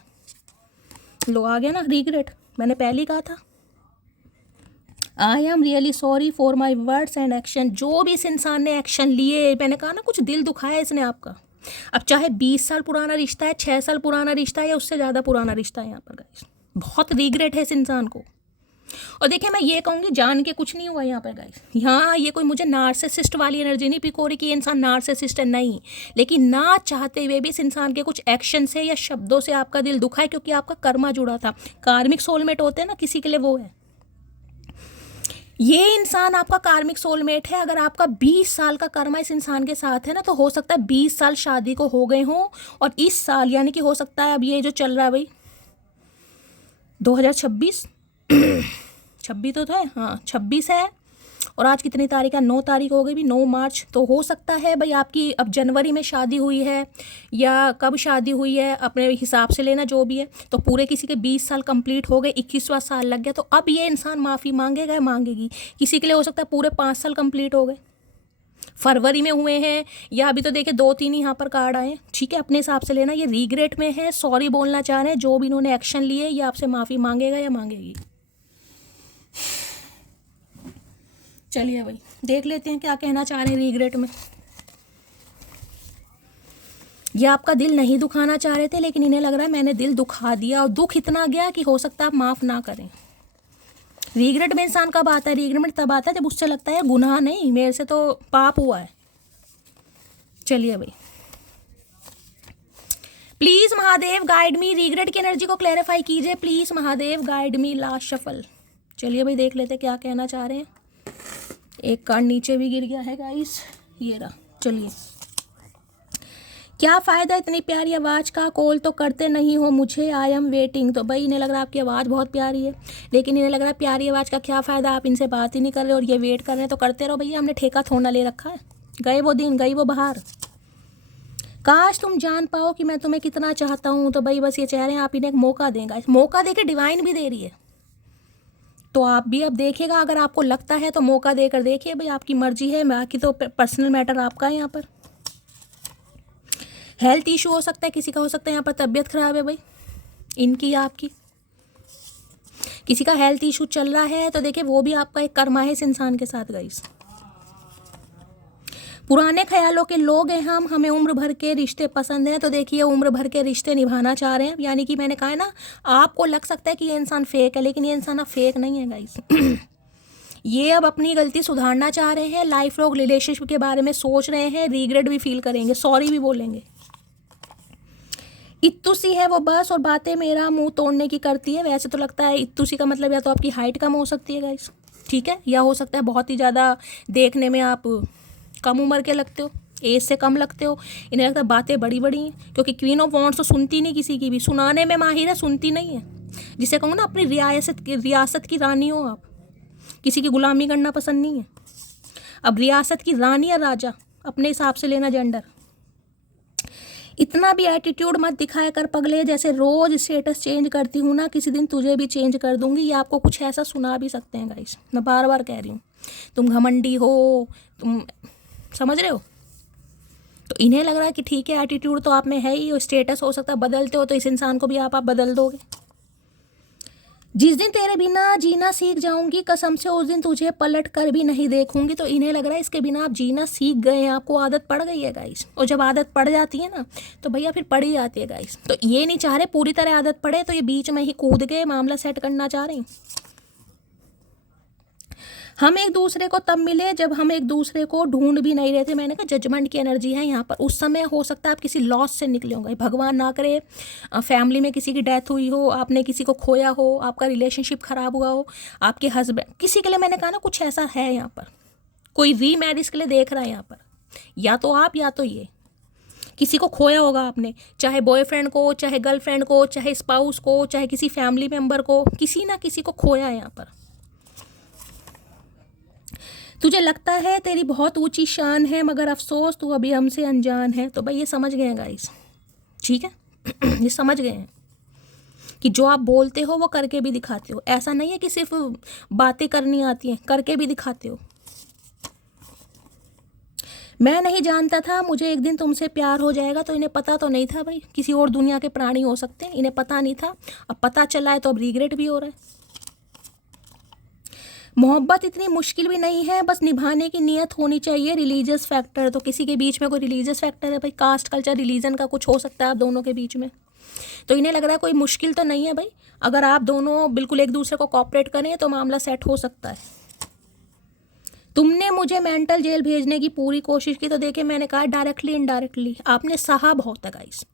लो आ गया ना रिग्रेट, मैंने पहले ही कहा था। I am really sorry for my words and action. जो भी इस इंसान ने एक्शन लिए, मैंने कहा ना कुछ दिल दुखाया इसने आपका। अब चाहे 20 साल पुराना रिश्ता है, 6 साल पुराना रिश्ता है, या उससे ज़्यादा पुराना रिश्ता है, यहाँ पर गाइस बहुत रिग्रेट है इस इंसान को। और देखिए मैं ये कहूँगी जान के कुछ नहीं हुआ यहाँ पर गाइस। यहाँ ये कोई मुझे नार्सिसिस्ट वाली एनर्जी नहीं पिक हो रही कि ये इंसान नार्सिसिस्ट है, नहीं, लेकिन ना चाहते हुए भी इस इंसान के कुछ एक्शन से या शब्दों से आपका दिल दुखा है, क्योंकि आपका कर्मा जुड़ा था। कार्मिक सोलमेट होते हैं ना, किसी के लिए वो है। ये इंसान आपका कार्मिक सोलमेट है। अगर आपका 20 साल का कर्मा इस इंसान के साथ है ना, तो हो सकता है 20 साल शादी को हो गए हों, और इस साल यानी कि हो सकता है अब ये जो चल रहा है भाई 2026 26 तो है, हाँ 26 है, और आज कितनी तारीख है, 9 तारीख हो गई भी, 9 मार्च। तो हो सकता है भाई आपकी अब जनवरी में शादी हुई है, या कब शादी हुई है अपने हिसाब से लेना जो भी है, तो पूरे किसी के 20 साल कंप्लीट हो गए, 21वां साल लग गया, तो अब ये इंसान माफ़ी मांगेगा, मांगेगी। किसी के लिए हो सकता है पूरे 5 साल कंप्लीट हो गए, फरवरी में हुए हैं, या अभी तो देखिए 2-3 यहाँ पर कार्ड आए। ठीक है, अपने हिसाब से लेना। ये रिग्रेट में है, सॉरी बोलना चाह रहे हैं, जो भी इन्होंने एक्शन लिए, ये आपसे माफ़ी मांगेगा या मांगेगी। चलिए भाई, देख लेते हैं क्या कहना चाह रहे हैं रिग्रेट में। ये आपका दिल नहीं दुखाना चाह रहे थे, लेकिन इन्हें लग रहा है मैंने दिल दुखा दिया, और दुख इतना गया कि हो सकता है आप माफ़ ना करें। रिग्रेट में इंसान कब आता है, रिग्रेट में तब आता है जब उससे लगता है गुनाह नहीं, मेरे से तो पाप हुआ है। चलिए भाई, please Mahadev guide me, regret की एनर्जी को क्लैरिफाई कीजिए please Mahadev, guide me. Last shuffle. चलिए भाई, देख लेते क्या कहना चाह रहे हैं। एक कार्ड नीचे भी गिर गया है गाइस, ये रहा। चलिए, क्या फ़ायदा इतनी प्यारी आवाज़ का, कॉल तो करते नहीं हो मुझे, आई एम वेटिंग। तो भाई इन्हें लग रहा है आपकी आवाज़ बहुत प्यारी है, लेकिन इन्हें लग रहा है प्यारी आवाज़ का क्या फ़ायदा, आप इनसे बात ही नहीं कर रहे और ये वेट कर रहे हैं। तो करते रहो भैया, हमने ठेका थोड़ा ले रखा है। गए वो दिन, गई वो बहार, काश तुम जान पाओ कि मैं तुम्हें कितना चाहता हूँ। तो भाई बस ये चाह रहे हैं आप इन्हें एक मौका देंगे, मौका देके डिवाइन भी दे रही है, तो आप भी अब देखिएगा। अगर आपको लगता है तो मौका देकर देखिए भाई, आपकी मर्जी है, बाकी तो पर्सनल मैटर आपका है। यहाँ पर हेल्थ इशू हो सकता है, किसी का हो सकता है यहाँ पर तबीयत खराब है भाई, इनकी या आपकी। किसी का हेल्थ इशू चल रहा है तो देखिए वो भी आपका एक कर्मा है इस इंसान के साथ गाइस। पुराने ख्यालों के लोग हैं हम, हमें उम्र भर के रिश्ते पसंद हैं, तो देखिए उम्र भर के रिश्ते निभाना चाह रहे हैं। यानी कि मैंने कहा है ना, आपको लग सकता है कि ये इंसान फेक है, लेकिन ये इंसान अब फेक नहीं है गाइस। ये अब अपनी गलती सुधारना चाह रहे हैं, लाइफ लॉन्ग रिलेशनशिप के बारे में सोच रहे हैं, रिग्रेट भी फील करेंगे, सॉरी भी बोलेंगे। इत्तू सी है वो बस, और बातें मेरा मुंह तोड़ने की करती है। वैसे तो लगता है इत्तू सी का मतलब या तो आपकी हाइट कम हो सकती है गाइस, ठीक है, या हो सकता है बहुत ही ज़्यादा देखने में आप कम उम्र के लगते हो, एज से कम लगते हो। इन्हें लगता है बातें बड़ी बड़ी हैं, क्योंकि क्वीन ऑफ वॉन्ड्स तो सुनती नहीं किसी की भी, सुनाने में माहिर है, सुनती नहीं है। जिसे कहूँ ना अपनी रियासत की रानी हो आप, किसी की गुलामी करना पसंद नहीं है। अब रियासत की रानी या राजा अपने हिसाब से लेना जेंडर। इतना भी एटीट्यूड मत दिखाया कर पगले, जैसे रोज स्टेटस चेंज करती हूँ ना, किसी दिन तुझे भी चेंज कर दूंगी। ये आपको कुछ ऐसा सुना भी सकते हैं गाइस, मैं बार बार कह रही हूँ। तुम घमंडी हो, तुम समझ रहे हो, तो इन्हें लग रहा है कि ठीक है एटीट्यूड तो आप में है ही, और स्टेटस हो सकता है बदलते हो, तो इस इंसान को भी आप बदल दोगे। जिस दिन तेरे बिना जीना सीख जाऊंगी कसम से, उस दिन तुझे पलट कर भी नहीं देखूंगी। तो इन्हें लग रहा है इसके बिना आप जीना सीख गए हैं, आपको आदत पड़ गई है गाइस। और जब आदत पड़ जाती है ना तो भैया फिर पड़ ही जाती है गाइस। तो ये नहीं चाह रहे पूरी तरह आदत पड़े, तो ये बीच में ही कूद के मामला सेट करना चाह रहे हैं। हम एक दूसरे को तब मिले जब हम एक दूसरे को ढूंढ भी नहीं रहे थे। मैंने कहा जजमेंट की एनर्जी है यहाँ पर। उस समय हो सकता है आप किसी लॉस से निकले होंगे, भगवान ना करे फैमिली में किसी की डेथ हुई हो, आपने किसी को खोया हो, आपका रिलेशनशिप खराब हुआ हो, आपके हस्बैंड किसी के लिए, मैंने कहा ना कुछ ऐसा है यहाँ पर, कोई रीमैरिज के लिए देख रहा है यहाँ पर, या तो आप या तो ये। किसी को खोया होगा आपने, चाहे बॉयफ्रेंड को, चाहे गर्लफ्रेंड को, चाहे स्पाउस को, चाहे किसी फैमिली मेम्बर को, किसी ना किसी को खोया है यहाँ पर। तुझे लगता है तेरी बहुत ऊंची शान है, मगर अफसोस तू अभी हमसे अनजान है। तो भाई ये समझ गए हैं गाइस, ठीक है। ये समझ गए हैं कि जो आप बोलते हो वो करके भी दिखाते हो। ऐसा नहीं है कि सिर्फ बातें करनी आती हैं, करके भी दिखाते हो। मैं नहीं जानता था मुझे एक दिन तुमसे प्यार हो जाएगा। तो इन्हें पता तो नहीं था भाई, किसी और दुनिया के प्राणी हो सकते हैं, इन्हें पता नहीं था। अब पता चला है तो अब रिग्रेट भी हो रहा है। मोहब्बत इतनी मुश्किल भी नहीं है, बस निभाने की नीयत होनी चाहिए। रिलीजियस फैक्टर, तो किसी के बीच में कोई रिलीजियस फैक्टर है भाई, कास्ट कल्चर रिलीजन का कुछ हो सकता है आप दोनों के बीच में। तो इन्हें लग रहा है कोई मुश्किल तो नहीं है भाई, अगर आप दोनों बिल्कुल एक दूसरे को कोऑपरेट करें तो मामला सेट हो सकता है। तुमने मुझे मेंटल जेल भेजने की पूरी कोशिश की, तो देखिए मैंने कहा डायरेक्टली इनडायरेक्टली आपने सहा बहुत है गाइस।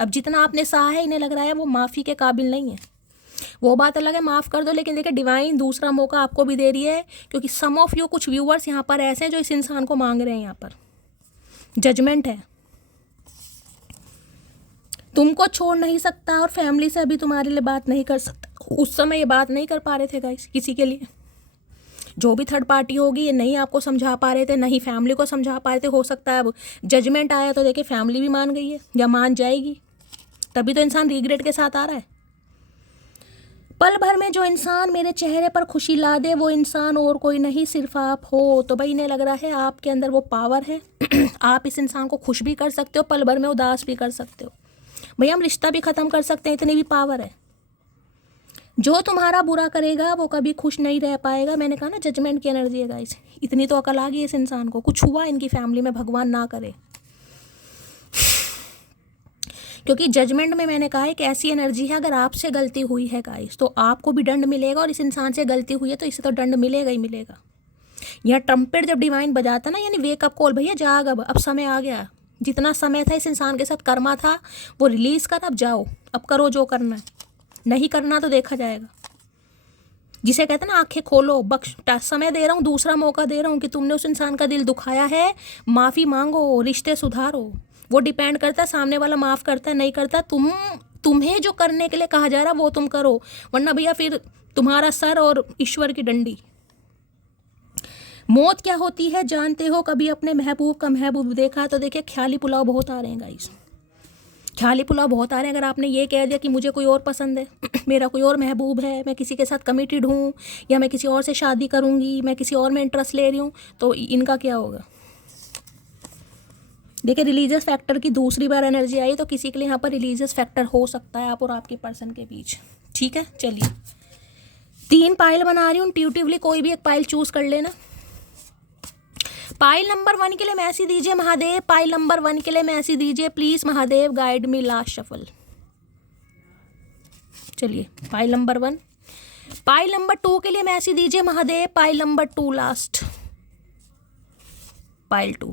अब जितना आपने सहा है, इन्हें लग रहा है वो माफ़ी के काबिल नहीं है। वो बात अलग है, माफ़ कर दो, लेकिन देखिए डिवाइन दूसरा मौका आपको भी दे रही है, क्योंकि सम ऑफ यू, कुछ व्यूअर्स यहाँ पर ऐसे हैं जो इस इंसान को मांग रहे हैं। यहाँ पर जजमेंट है, तुमको छोड़ नहीं सकता और फैमिली से अभी तुम्हारे लिए बात नहीं कर सकता। उस समय ये बात नहीं कर पा रहे थे गाइस किसी के लिए, जो भी थर्ड पार्टी होगी ये नहीं आपको समझा पा रहे थे, नहीं फैमिली को समझा पा रहे थे। हो सकता है अब जजमेंट आया तो देखिए फैमिली भी मान गई है या मान जाएगी, तभी तो इंसान रिग्रेट के साथ आ रहा है। पल भर में जो इंसान मेरे चेहरे पर खुशी ला दे, वो इंसान और कोई नहीं सिर्फ आप हो। तो भाई इन्हें लग रहा है आपके अंदर वो पावर है। आप इस इंसान को खुश भी कर सकते हो, पल भर में उदास भी कर सकते हो। भैया हम रिश्ता भी ख़त्म कर सकते हैं, इतनी भी पावर है। जो तुम्हारा बुरा करेगा वो कभी खुश नहीं रह पाएगा। मैंने कहा ना जजमेंट की एनर्जी है गाइस, इतनी तो अकल आ गई इस इंसान को। कुछ हुआ इनकी फैमिली में, भगवान ना करे, क्योंकि जजमेंट में मैंने कहा एक ऐसी एनर्जी है, अगर आपसे गलती हुई है गाइस तो आपको भी दंड मिलेगा, और इस इंसान से गलती हुई है तो इसे तो दंड मिलेगा ही मिलेगा। यह ट्रम्पेट जब डिवाइन बजाता ना, यानी वेकअप कॉल, भैया जाग, अब समय आ गया। जितना समय था इस इंसान के साथ कर्मा था वो रिलीज़ कर, अब जाओ, अब करो जो करना है, नहीं करना तो देखा जाएगा। जिसे कहते हैं ना आंखें खोलो, बख्श, समय दे रहा हूँ, दूसरा मौका दे रहा हूँ कि तुमने उस इंसान का दिल दुखाया है, माफ़ी मांगो, रिश्ते सुधारो। वो डिपेंड करता है सामने वाला माफ़ करता है नहीं करता। तुम्हें जो करने के लिए कहा जा रहा है वो तुम करो, वरना भैया फिर तुम्हारा सर और ईश्वर की डंडी। मौत क्या होती है जानते हो? कभी अपने महबूब का महबूब देखा? तो देखिए ख्याली पुलाव बहुत आ रहे हैं गाइस, ख्याली पुलाव बहुत आ रहे हैं। अगर आपने ये कह दिया कि मुझे कोई और पसंद है, मेरा कोई और महबूब है, मैं किसी के साथ कमिटेड हूँ, या मैं किसी और से शादी करूँगी, मैं किसी और में इंटरेस्ट ले रही हूँ, तो इनका क्या होगा? देखिए रिलीजियस फैक्टर की दूसरी बार एनर्जी आई, तो किसी के लिए यहाँ पर रिलीजियस फैक्टर हो सकता है आप और आपके पर्सन के बीच। ठीक है, चलिए 3 पाइल बना रही हूँ, इंट्यूटिवली कोई भी एक पाइल चूज कर लेना। पाइल नंबर 1 के लिए मैसेज दीजिए महादेव, पाइल नंबर 1 के लिए मैसेज दीजिए please Mahadev, guide me last shuffle. चलिए पाइल नंबर 1। पाइल नंबर 2 के लिए मैसेज दीजिए Mahadev, pile number 2 last, pile 2।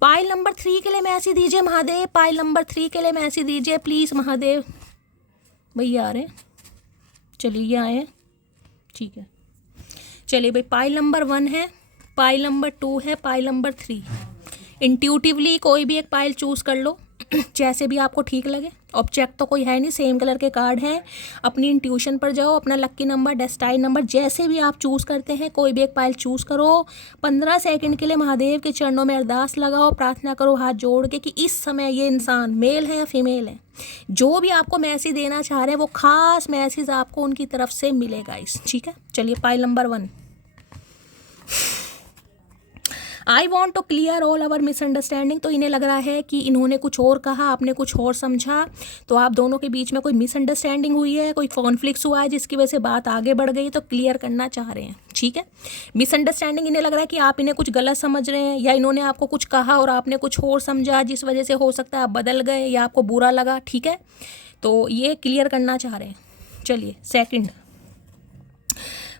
Pile number 3 के लिए मैसेज दीजिए महादेव, पाइल नंबर 3 के लिए मैसेज दीजिए प्लीज महादेव। भैया आ रहे हैं, चलिए ये आए हैं, ठीक है। चलिए भाई पाइल नंबर 1 है, पाइल नंबर 2 है, पाइल नंबर 3। इंट्यूटिवली कोई भी एक पाइल चूज कर लो जैसे भी आपको ठीक लगे। ऑब्जेक्ट तो कोई है नहीं, सेम कलर के कार्ड हैं। अपनी इंट्यूशन पर जाओ, अपना लक्की नंबर, डेस्टाइन नंबर जैसे भी आप चूज़ करते हैं कोई भी एक पाइल चूज़ करो। 15 सेकंड के लिए महादेव के चरणों में अरदास लगाओ, प्रार्थना करो हाथ जोड़ के कि इस समय ये इंसान मेल है या फीमेल है, जो भी आपको मैसेज देना चाह रहे हैं वो खास मैसेज आपको उनकी तरफ से मिलेगा इस, ठीक है। चलिए pile number 1। I want to clear all our misunderstanding. तो इन्हें लग रहा है कि इन्होंने कुछ और कहा, आपने कुछ और समझा, तो आप दोनों के बीच में कोई मिसअंडरस्टैंडिंग हुई है, कोई कॉन्फ्लिक्ट हुआ है जिसकी वजह से बात आगे बढ़ गई, तो क्लियर करना चाह रहे हैं, ठीक है। मिसअंडरस्टैंडिंग, इन्हें लग रहा है कि आप इन्हें कुछ गलत समझ रहे हैं या इन्होंने आपको कुछ कहा और आपने कुछ और समझा जिस वजह से हो सकता है आप बदल गए या आपको बुरा लगा, ठीक है। तो ये क्लियर करना चाह रहे हैं। चलिए second,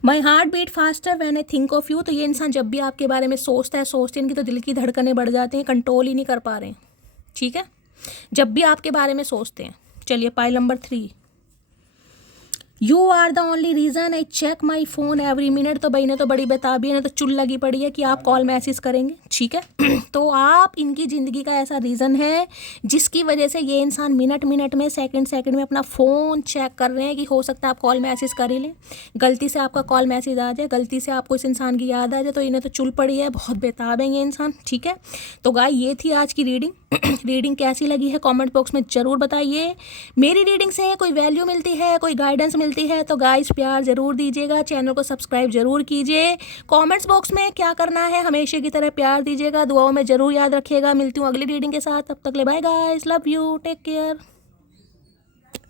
my heart beat faster when I think of you. तो ये इंसान जब भी आपके बारे में सोचता है, सोचते हैं इनकी तो दिल की धड़कनें बढ़ जाती हैं, कंट्रोल ही नहीं कर पा रहे हैं, ठीक है, जब भी आपके बारे में सोचते हैं। चलिए pile number 3, you are the only reason I check my phone every minute. तो भाई ने तो बड़ी बेताबी ने तो चुल लगी पड़ी है कि आप कॉल मैसेज करेंगे, ठीक है। तो आप इनकी ज़िंदगी का ऐसा रीज़न है जिसकी वजह से ये इंसान मिनट मिनट में, सेकंड सेकंड में अपना फ़ोन चेक कर रहे हैं कि हो सकता है आप कॉल मैसेज कर ही लें, गलती से आपका कॉल मैसेज आ जाए, गलती से आपको इस इंसान की याद आ जाए, तो इन्हें तो चुल पड़ी है, बहुत बेताब है ये इंसान, ठीक है। तो गाय ये थी आज की रीडिंग। रीडिंग कैसी लगी है कमेंट बॉक्स में ज़रूर बताइए। मेरी रीडिंग से कोई वैल्यू मिलती है, कोई गाइडेंस मिलती है तो गाइस प्यार ज़रूर दीजिएगा, चैनल को सब्सक्राइब ज़रूर कीजिए। कमेंट्स बॉक्स में क्या करना है हमेशा की तरह प्यार दीजिएगा, दुआओं में ज़रूर याद रखिएगा। मिलती हूँ अगली रीडिंग के साथ, तब तक ले bye guys, love you, take care.